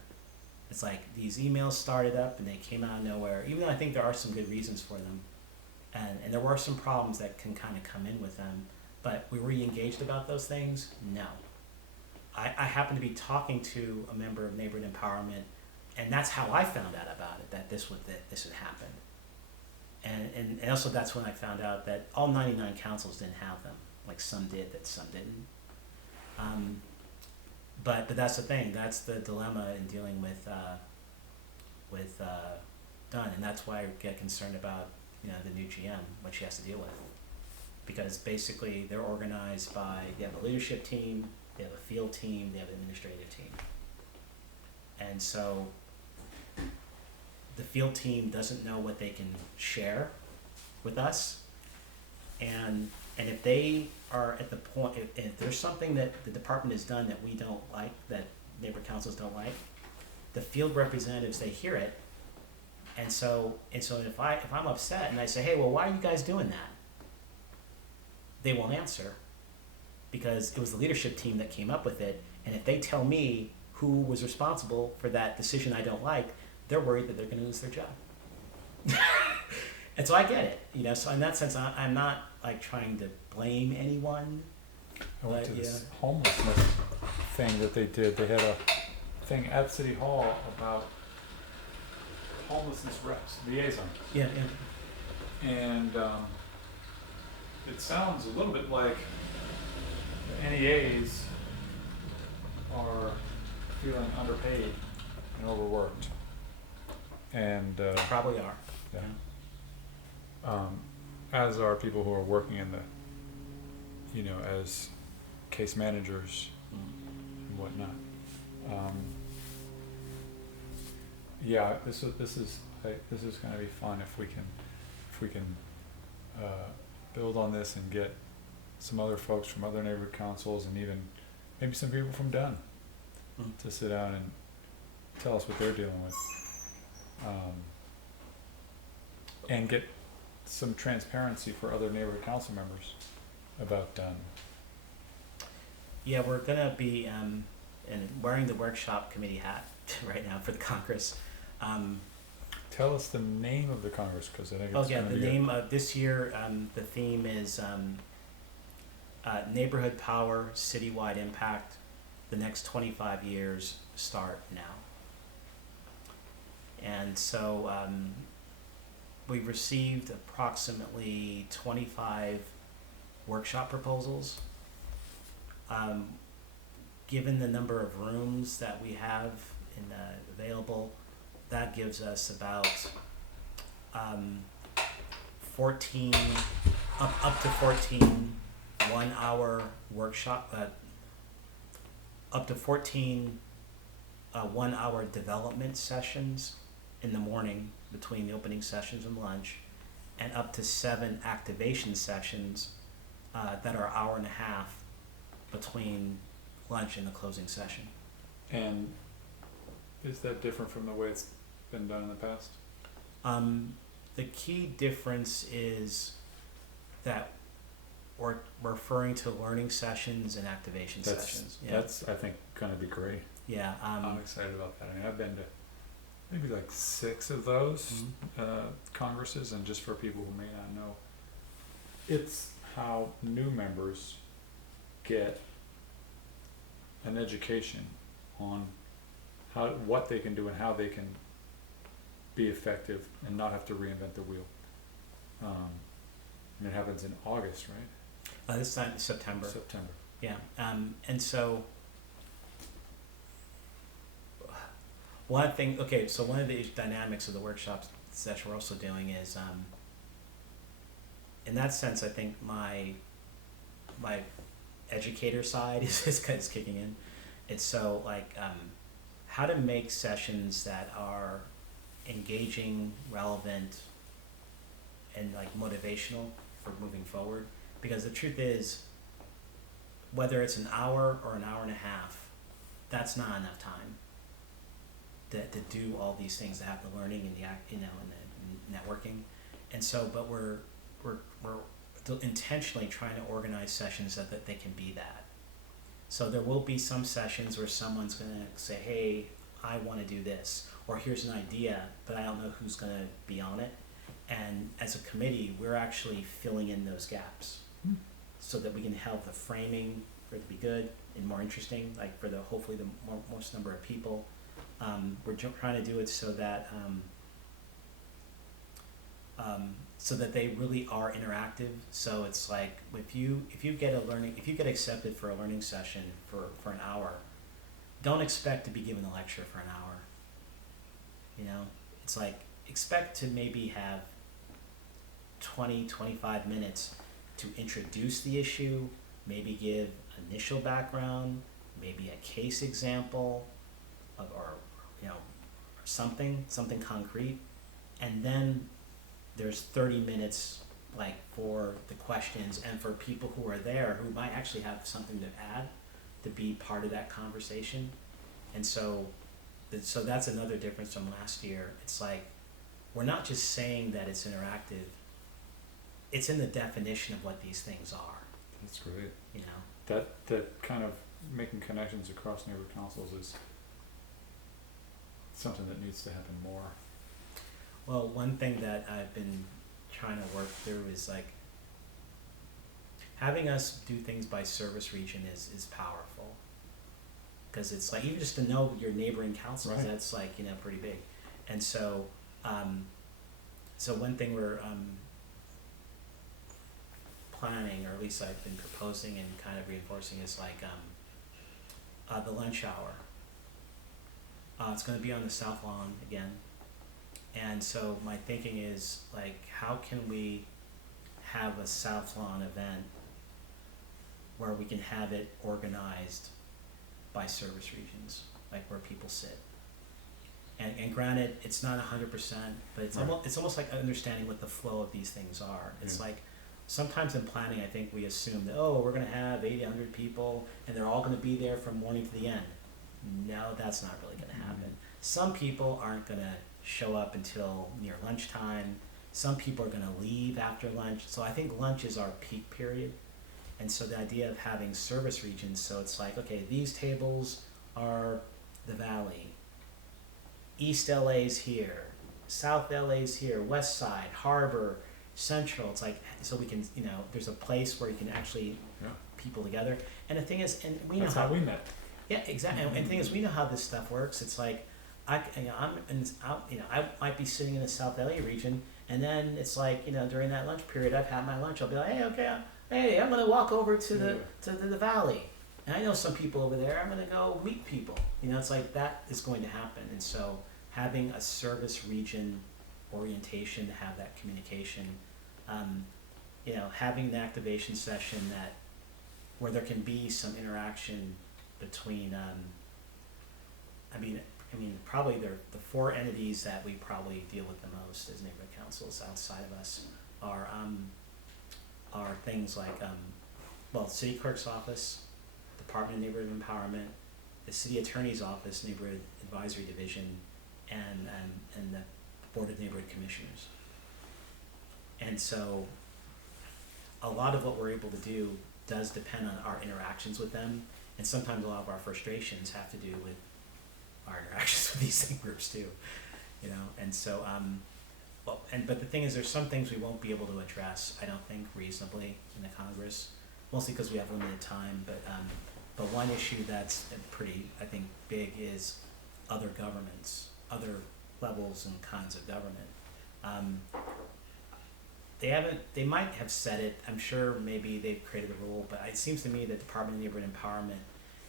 It's like these emails started up and they came out of nowhere, even though I think there are some good reasons for them. And there were some problems that can kind of come in with them, but were we engaged about those things? No. I happened to be talking to a member of Neighborhood Empowerment, and that's how I found out about it, that this had happened. And also that's when I found out that all 99 councils didn't have them. Like some did, that some didn't. But that's the thing. That's the dilemma in dealing with Dunn, and that's why I get concerned about, you know, the new GM, what she has to deal with, because basically they're organized by, they have a leadership team, they have a field team, they have an administrative team, and so the field team doesn't know what they can share with us, and if they are at the point, if there's something that the department has done that we don't like, that neighborhood councils don't like, the field representatives, they hear it, and so if I'm upset and I say, hey, well, why are you guys doing that? They won't answer, because it was the leadership team that came up with it, and if they tell me who was responsible for that decision I don't like, they're worried that they're going to lose their job. And so I get it, you know. So in that sense, I'm not like trying to blame anyone. I went to this homelessness thing that they did. They had a thing at City Hall about homelessness reps, liaison. Yeah. And it sounds a little bit like the NEAs are feeling underpaid and overworked. And They probably are. yeah. As are people who are working in the, you know, as case managers and whatnot. Yeah, this is going to be fun if we can build on this and get some other folks from other neighborhood councils and even maybe some people from Dunn to sit down and tell us what they're dealing with, and get some transparency for other neighborhood council members about Dunn. Yeah, we're gonna be and wearing the workshop committee hat right now for the Congress. Tell us the name of the Congress, because I think it's the name of this year, the theme is Neighborhood Power, Citywide Impact. The next 25 years start now. And so we've received approximately 25 workshop proposals. Given the number of rooms that we have available, that gives us about 14, up to 14 1-hour workshop, up to 14 1-hour development sessions in the morning between the opening sessions and lunch, and up to 7 activation sessions that are 1.5 hours between lunch and the closing session. And is that different from the way it's been done in the past? The key difference is that we're referring to learning sessions and activation sessions. Yeah. That's, I think, gonna be great. Yeah. I'm excited about that. I mean, I've been to maybe like 6 of those congresses, and just for people who may not know, it's how new members get an education on what they can do and how they can be effective and not have to reinvent the wheel. And it happens in August, right? This time September. September. Yeah. And so one of the dynamics of the workshops session we're also doing is, in that sense, I think my educator side is kicking in. It's so like how to make sessions that are engaging, relevant, and like motivational for moving forward. Because the truth is, whether it's an hour or 1.5 hours, that's not enough time to do all these things that have the learning and the networking. And so, but we're intentionally trying to organize sessions that they can be that. So there will be some sessions where someone's going to say, hey, I want to do this, or here's an idea, but I don't know who's going to be on it. And as a committee, we're actually filling in those gaps so that we can help the framing for it to be good and more interesting, like for hopefully the most number of people. We're trying to do it so that they really are interactive. So it's like if you get accepted for a learning session for an hour, don't expect to be given a lecture for an hour. You know, it's like expect to maybe have 20-25 minutes to introduce the issue, maybe give initial background, maybe a case example or something concrete, and then there's 30 minutes like for the questions and for people who are there who might actually have something to add to be part of that conversation. And so that's another difference from last year. It's like we're not just saying that it's interactive, it's in the definition of what these things are. That's great. You know, that kind of making connections across neighborhood councils is something that needs to happen more. Well, one thing that I've been trying to work through is like having us do things by service region is powerful, because it's like even just to know your neighboring councils, right. That's like pretty big. And so one thing we're planning, or at least I've been proposing and kind of reinforcing, is like the lunch hour. It's going to be on the South Lawn again. And so my thinking is like, how can we have a South Lawn event where we can have it organized by service regions, like where people sit. And granted, it's not 100%, but it's almost like understanding what the flow of these things are. It's like sometimes in planning, I think we assume that, we're going to have 80, 100 people, and they're all going to be there from morning to the end. No, that's not really going to happen. Some people aren't going to show up until near lunchtime. Some people are going to leave after lunch. So I think lunch is our peak period. And so the idea of having service regions, so it's like, okay, these tables are the Valley. East LA's here, South LA's here, West Side, Harbor, Central. It's like, so we can, there's a place where you can actually people together. And the thing is, and we know how we met. Yeah, exactly. And the thing is, we know how this stuff works. It's like, I might be sitting in the South LA region, and then it's like, during that lunch period, I've had my lunch. I'll be like, hey, okay, hey, I'm gonna walk over to the valley, and I know some people over there. I'm gonna go meet people. It's like that is going to happen, and so having a service region orientation to have that communication, having an activation session where there can be some interaction between. Probably the four entities that we probably deal with the most as neighborhood councils outside of us are things like city clerk's office, Department of Neighborhood Empowerment, the city attorney's office, neighborhood advisory division, and the board of neighborhood commissioners. And so a lot of what we're able to do does depend on our interactions with them, and sometimes a lot of our frustrations have to do with our interactions with these same groups too, and so but the thing is, there's some things we won't be able to address, I don't think, reasonably in the Congress, mostly because we have limited time, but one issue that's pretty, I think, big is other governments, other levels and kinds of government. They might have said it, I'm sure maybe they've created a rule, but it seems to me that Department of Neighborhood Empowerment,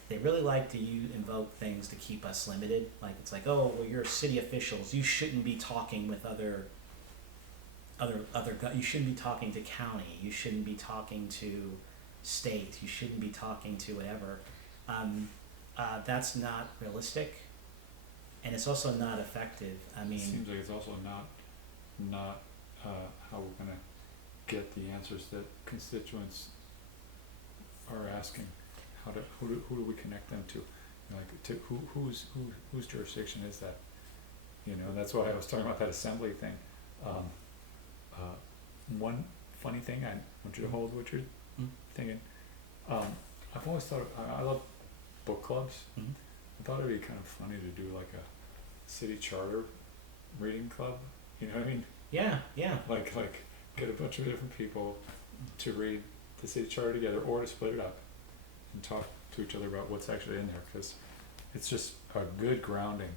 they really like to invoke things to keep us limited. Like, it's like, oh, well, you're city officials. You shouldn't be talking with you shouldn't be talking to county. You shouldn't be talking to state. You shouldn't be talking to whatever. That's not realistic, and it's also not effective. It seems like it's also not how we're gonna get the answers that constituents are asking. Who do we connect them to? Whose jurisdiction is that? That's why I was talking about that assembly thing. One funny thing I want you to hold what you're thinking. I've always thought I love book clubs. Mm-hmm. I thought it'd be kind of funny to do like a city charter reading club. You know what I mean? Yeah. Like get a bunch of different people to read the city charter together, or to split it up and talk to each other about what's actually in there, because it's just a good grounding,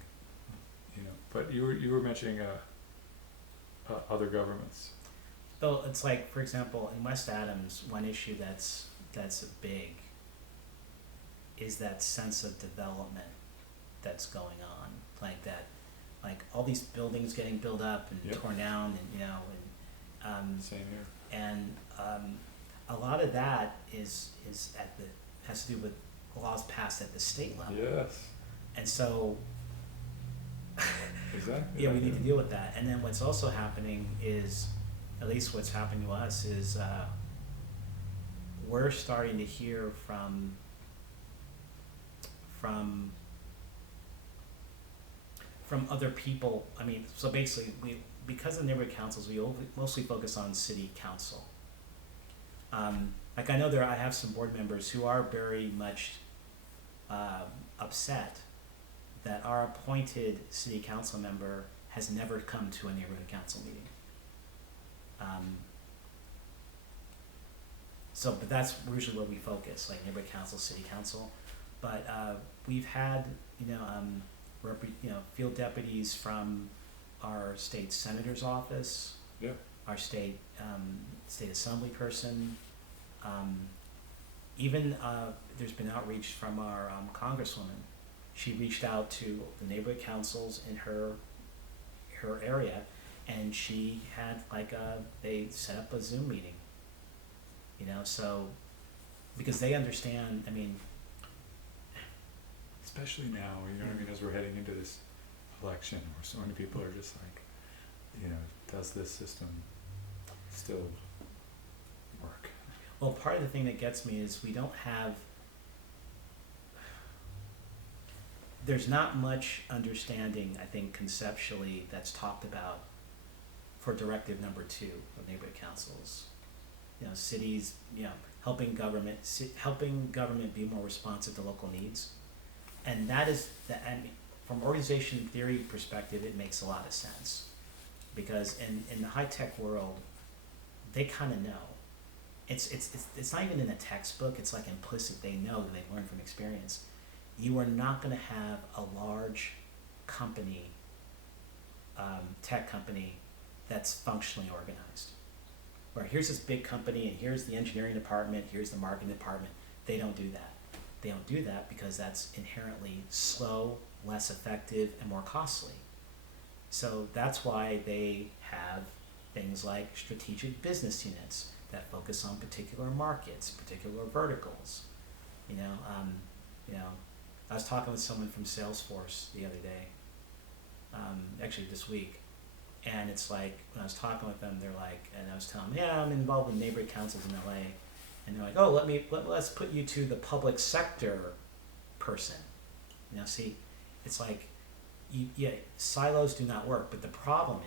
But you were mentioning other governments. So it's like, for example, in West Adams, one issue that's big is that sense of development that's going on, like all these buildings getting built up and torn down, and Same here. And a lot of that has to do with laws passed at the state level. Yes. And so, Exactly. we need to deal with that. And then what's also happening is, at least what's happening to us, is we're starting to hear from other people. So basically, because of neighborhood councils, we mostly focus on city council. I know I have some board members who are very much upset that our appointed city council member has never come to a neighborhood council meeting. But that's usually where we focus, like neighborhood council, city council. But we've had, field deputies from our state senator's office, our state assembly person. Even there's been outreach from our congresswoman. She reached out to the neighborhood councils in her area, and she had they set up a Zoom meeting. So because they understand. Especially now, as we're heading into this election, where so many people are just like, does this system still work? Well, part of the thing that gets me is there's not much understanding, I think, conceptually, that's talked about for directive number 2 of neighborhood councils. Cities, helping government be more responsive to local needs. And that is, from organization theory perspective, it makes a lot of sense. Because in the high-tech world, they kind of know. It's not even in a textbook, it's like implicit, they know, that they've learned from experience. You are not going to have a large company, tech company, that's functionally organized. Where here's this big company and here's the engineering department, here's the marketing department. They don't do that. They don't do that because that's inherently slow, less effective, and more costly. So that's why they have things like strategic business units that focus on particular markets, particular verticals. You know, I was talking with someone from Salesforce the other day, actually this week, and it's like when I was talking with them, they're like, and I was telling them, yeah, I'm involved in neighborhood councils in LA, and they're like, oh, let's put you to the public sector person. You know, see, it's like, silos do not work, but the problem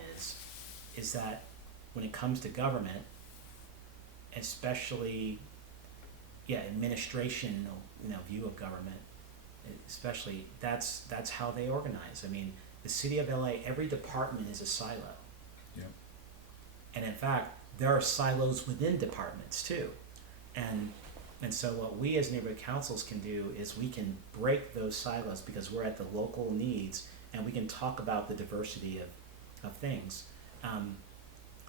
is that when it comes to government, especially, administration, view of government, especially, that's how they organize. I mean, the city of LA, every department is a silo. Yeah. And in fact, there are silos within departments too. And so what we as neighborhood councils can do is we can break those silos because we're at the local needs and we can talk about the diversity of things.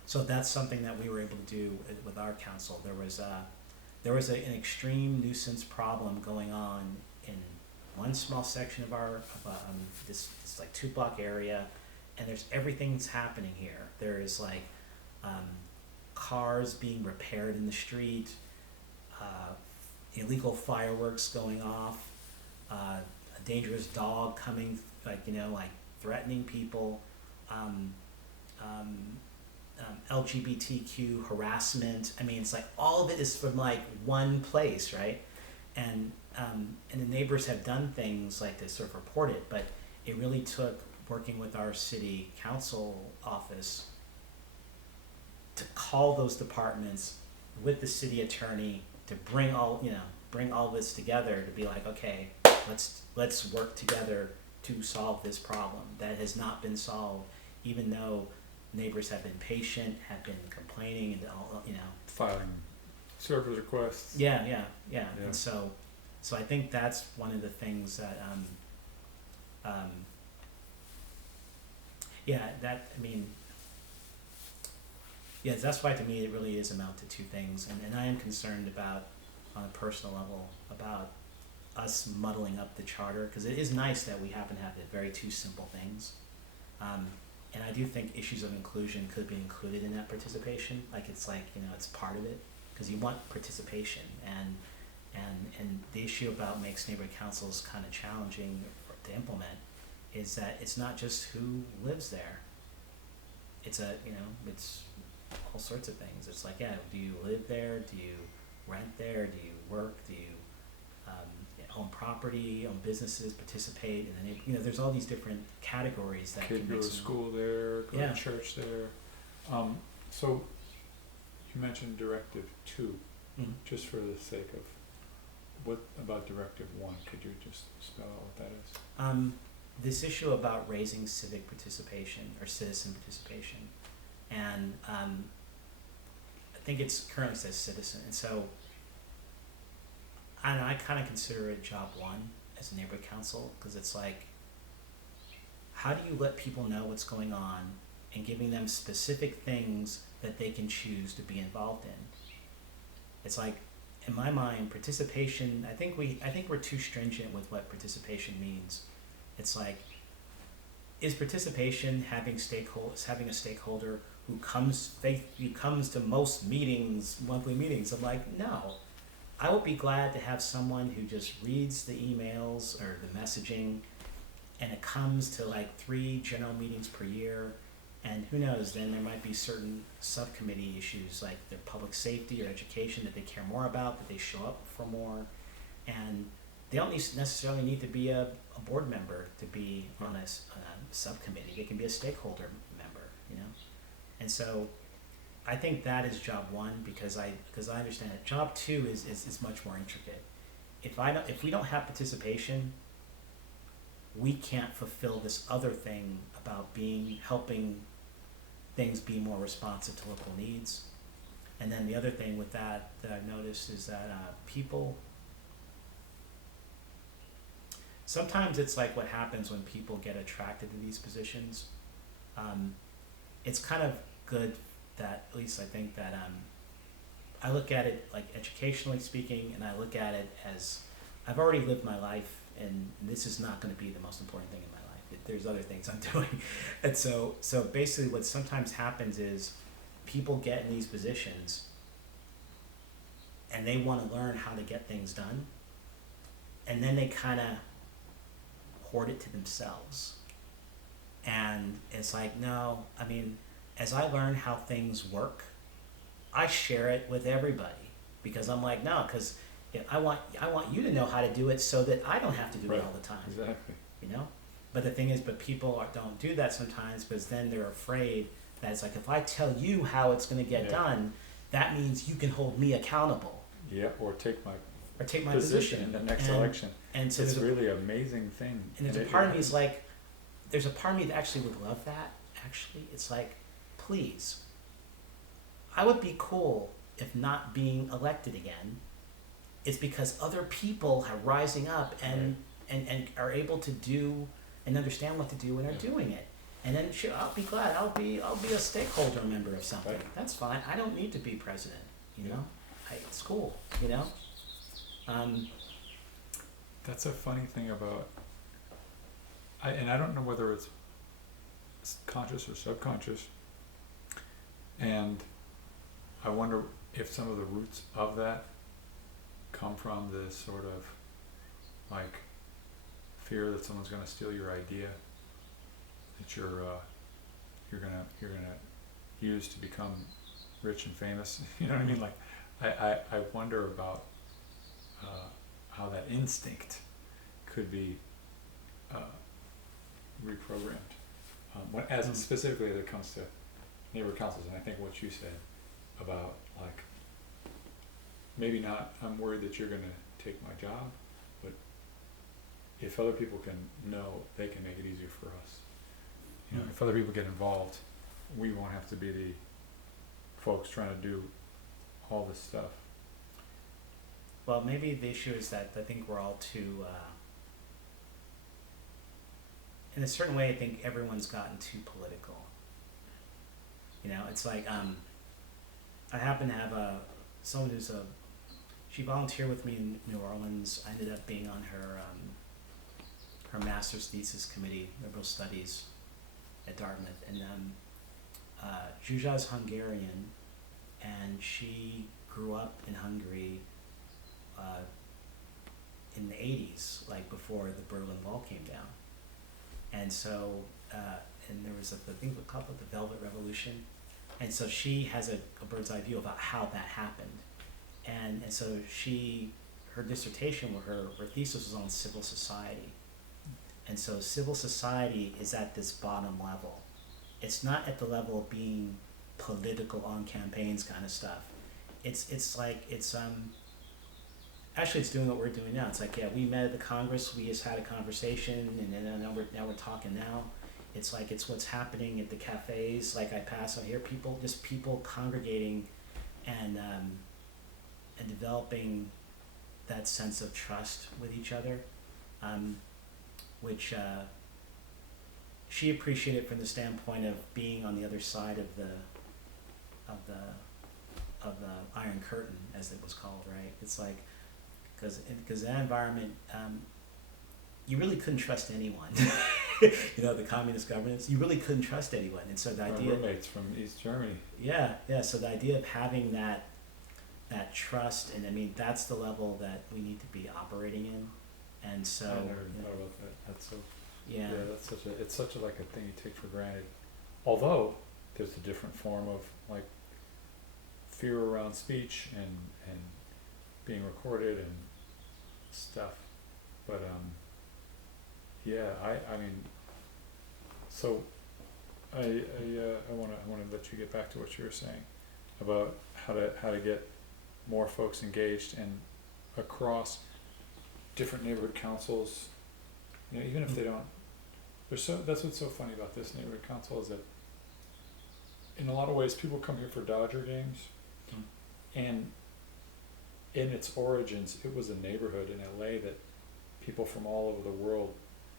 So that's something that we were able to do with our council. There was an extreme nuisance problem going on in one small section of this like 2-block area, and everything's happening here. There is like cars being repaired in the street, illegal fireworks going off, a dangerous dog coming, like threatening people, LGBTQ harassment. I mean, it's like all of it is from like one place, right? And the neighbors have done things like to sort of report it, but it really took working with our city council office to call those departments with the city attorney to bring all this together to be like, okay, let's work together to solve this problem that has not been solved, even though neighbors have been patient, have been complaining, and all, Filing service requests. Yeah. And so I think that's one of the things that that's why to me it really is amount to two things, and I am concerned about, on a personal level, about us muddling up the charter, because it is nice that we happen to have the very two simple things, and I do think issues of inclusion could be included in that participation. Like it's part of it, because you want participation, and the issue about makes neighborhood councils kind of challenging to implement is that it's not just who lives there. It's it's all sorts of things. It's like, do you live there? Do you rent there? Do you work? Do you own property, own businesses, participate? And then there's all these different categories that Kid go to school there, go to church there. So you mentioned Directive 2, just for the sake of, what about Directive 1? Could you just spell out what that is? This issue about raising civic participation or citizen participation, and I think it's currently says citizen, and so I kind of consider it job one as a neighborhood council, because it's like, how do you let people know what's going on and giving them specific things that they can choose to be involved in? It's like, in my mind, participation, I think we're too stringent with what participation means. It's like, is participation having a stakeholder who comes to most meetings, monthly meetings? I'm like, no. I would be glad to have someone who just reads the emails or the messaging, and it comes to like 3 general meetings per year, and who knows, then there might be certain subcommittee issues like their public safety or education that they care more about, that they show up for more, and they don't necessarily need to be a board member to be on a subcommittee. They can be a stakeholder member, and so I think that is job one, because I understand it. Job two is much more intricate. If we don't have participation, we can't fulfill this other thing about helping things be more responsive to local needs. And then the other thing with that I've noticed is that sometimes it's like what happens when people get attracted to these positions. It's kind of good that, at least I think that, I look at it like educationally speaking, and I look at it as I've already lived my life, and this is not going to be the most important thing in my life. There's other things I'm doing, and so basically, what sometimes happens is people get in these positions, and they want to learn how to get things done, and then they kind of hoard it to themselves. And it's like, no, I mean, as I learn how things work, I share it with everybody, because I'm like, no, because I want you to know how to do it so that I don't have to do it Right. all the time. Exactly. You know, but the thing is, people don't do that sometimes, because then they're afraid that it's like, if I tell you how it's going to get Yeah. done, that means you can hold me accountable Yeah, or take my or take my position in the next And- election. And so It's there's really an amazing thing. and there's a part of me is like, there's a part of me that actually would love that. Actually, it's like, please, I would be cool if not being elected again. It's because other people are rising up and are able to do and understand what to do and are Yeah. doing it. And then sure, I'll be glad. I'll be a stakeholder member of something. Right. That's fine. I don't need to be president. You Yeah. know, it's cool. You know. That's a funny thing about, and I don't know whether it's conscious or subconscious, and I wonder if some of the roots of that come from this sort of like fear that someone's going to steal your idea that you're gonna use to become rich and famous. You know what I mean? Like I wonder about how that instinct could be reprogrammed as specifically as it comes to neighborhood councils. And I think what you said about like maybe not, I'm worried that you're going to take my job, but if other people can know, they can make it easier for us. You know, if other people get involved, we won't have to be the folks trying to do all this stuff. Well, maybe the issue is that I think we're all too, in a certain way, I think everyone's gotten too political. You know, it's like, I happen to have someone who's she volunteered with me in New Orleans. I ended up being on her master's thesis committee, liberal studies at Dartmouth. And Zsuzsa's Hungarian, and she grew up in Hungary in the 80s, like before the Berlin Wall came down. And so, and there was a thing called the Velvet Revolution. And so she has a bird's eye view about how that happened. And so her dissertation, her thesis was on civil society. And so civil society is at this bottom level. It's not at the level of being political on campaigns kind of stuff. It's like, actually it's doing what we're doing now. It's like, yeah, we met at the Congress, we just had a conversation, and then now we're talking now. It's like, it's what's happening at the cafes. Like I pass, I hear people congregating and developing that sense of trust with each other, which she appreciated from the standpoint of being on the other side of the Iron Curtain, as it was called, right? It's like, because that environment, you really couldn't trust anyone. You know, the communist governments, you really couldn't trust anyone. And so the idea, roommates from East Germany. Yeah. So the idea of having that trust, and I mean, that's the level that we need to be operating in. And so, I never thought about that. That's so. yeah, That's it's such a like a thing you take for granted. Although there's a different form of like fear around speech and being recorded and stuff. But yeah, I mean, so I want to let you get back to what you were saying about how to get more folks engaged and across different neighborhood councils. You know, even if they don't, that's what's so funny about this neighborhood council is that in a lot of ways people come here for Dodger games, and in its origins it was a neighborhood in LA that people from all over the world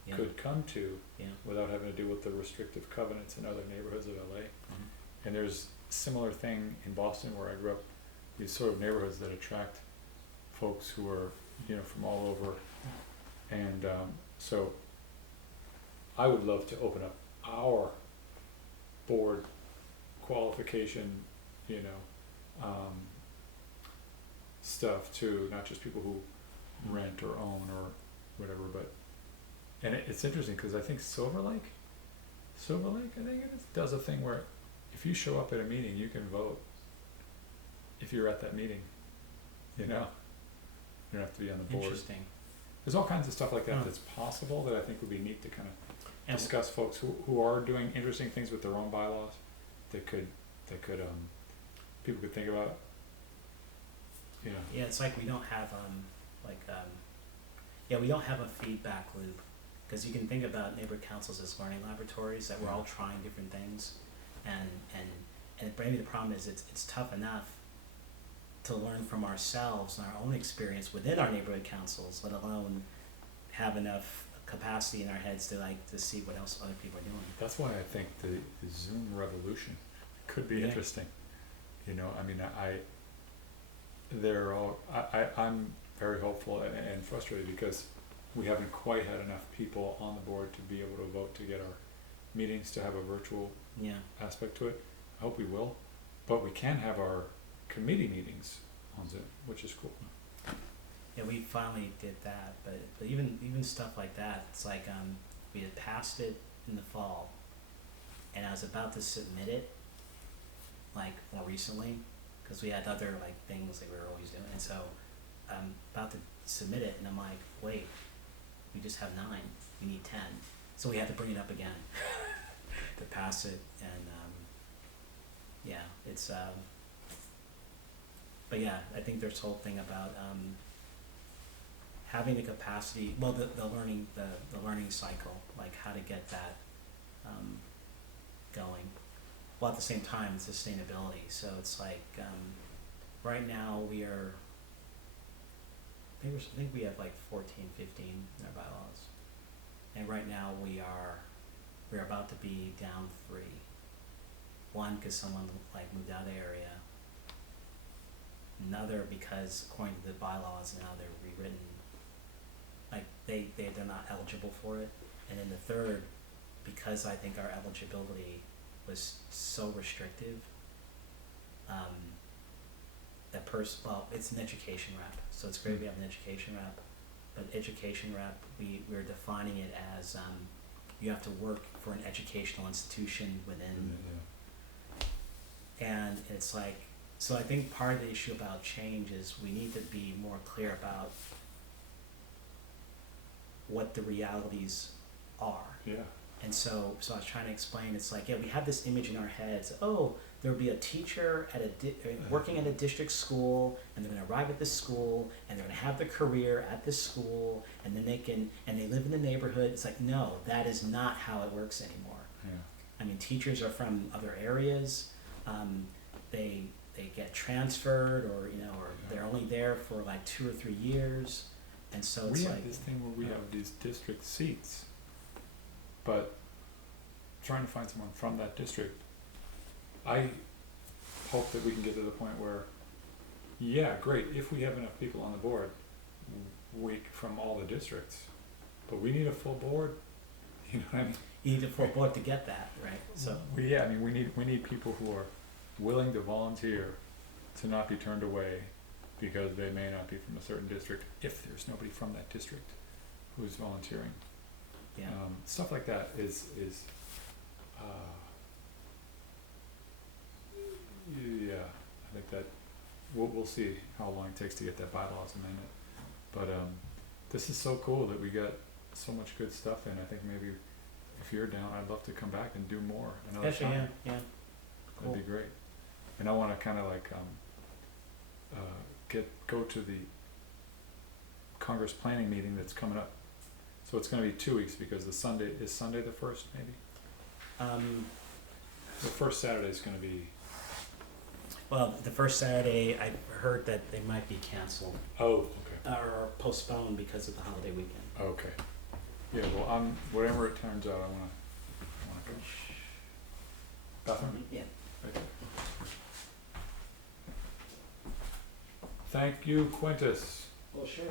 Yeah. could come to Yeah. without having to deal with the restrictive covenants in other neighborhoods of LA. Mhm. And there's similar thing in Boston where I grew up, these sort of neighborhoods that attract folks who are, from all over. And so I would love to open up our board qualification, stuff to not just people who rent or own or whatever, but, and it's interesting because I think Silver Lake, I think it is, does a thing where if you show up at a meeting, you can vote if you're at that meeting, you don't have to be on the board. Interesting. There's all kinds of stuff like that Huh. that's possible that I think would be neat to kind of And discuss folks who are doing interesting things with their own bylaws that could people could think about. yeah, it's like we don't have we don't have a feedback loop, because you can think about neighborhood councils as learning laboratories that we're all trying different things, and maybe the problem is it's tough enough to learn from ourselves and our own experience within our neighborhood councils, let alone have enough capacity in our heads to see what else other people are doing. That's why I think the Zoom revolution could be Yeah. interesting. I'm very hopeful and frustrated because we haven't quite had enough people on the board to be able to vote to get our meetings to have a virtual Yeah. aspect to it. I hope we will, but we can have our committee meetings on Zoom, which is cool. Yeah, we finally did that, but even stuff like that, it's like we had passed it in the fall, and I was about to submit it, like more recently, because we had other like things that we were always doing, and so I'm about to submit it, and I'm like, wait, we just have 9, we need 10, so we had to bring it up again to pass it, and yeah, it's but yeah, I think there's whole thing about having the capacity, well, the learning cycle, like how to get that going, while at the same time sustainability. So it's like right now I think we have like 14, 15 in our bylaws, and right now we're about to be down 3. One, because someone like moved out of the area. Another, because according to the bylaws now they're rewritten, like they're not eligible for it. And then the third, because I think our eligibility was so restrictive, well, it's an education rep, so it's great we have an education rep, but education rep, we're defining it as you have to work for an educational institution within, and it's like, so I think part of the issue about change is we need to be more clear about what the realities are. Yeah. And so I was trying to explain, it's like, yeah, we have this image in our heads, oh, there'll be a teacher at working at a district school, and they're gonna arrive at this school, and they're gonna have their career at this school, and then they live in the neighborhood. It's like, no, that is not how it works anymore. Yeah. I mean, teachers are from other areas, they get transferred, or they're only there for like 2 or 3 years, and so it's we like have this thing where we have these district seats, but trying to find someone from that district, I hope that we can get to the point where, yeah, great, if we have enough people on the board, from all the districts, but we need a full board, you know what I mean? you need a full board to get that, right? So we need people who are willing to volunteer to not be turned away because they may not be from a certain district, if there's nobody from that district who's volunteering. yeah. Stuff like that is yeah, I think that we'll see how long it takes to get that bylaws amendment, but this is so cool that we got so much good stuff in. I think maybe if you're down, I'd love to come back and do more another Actually, time. yeah. Cool. That'd be great. And I want to kind of like go to the Congress planning meeting that's coming up. So it's going to be 2 weeks because Sunday the 1st, maybe. The first Saturday is going to be. Well, the first Saturday, I heard that they might be canceled Oh, or postponed because of the holiday weekend. okay. Yeah, well, whatever it turns out, I wanna go. Bathroom? Yeah. Right there. Thank you, Quintus. Well, sure.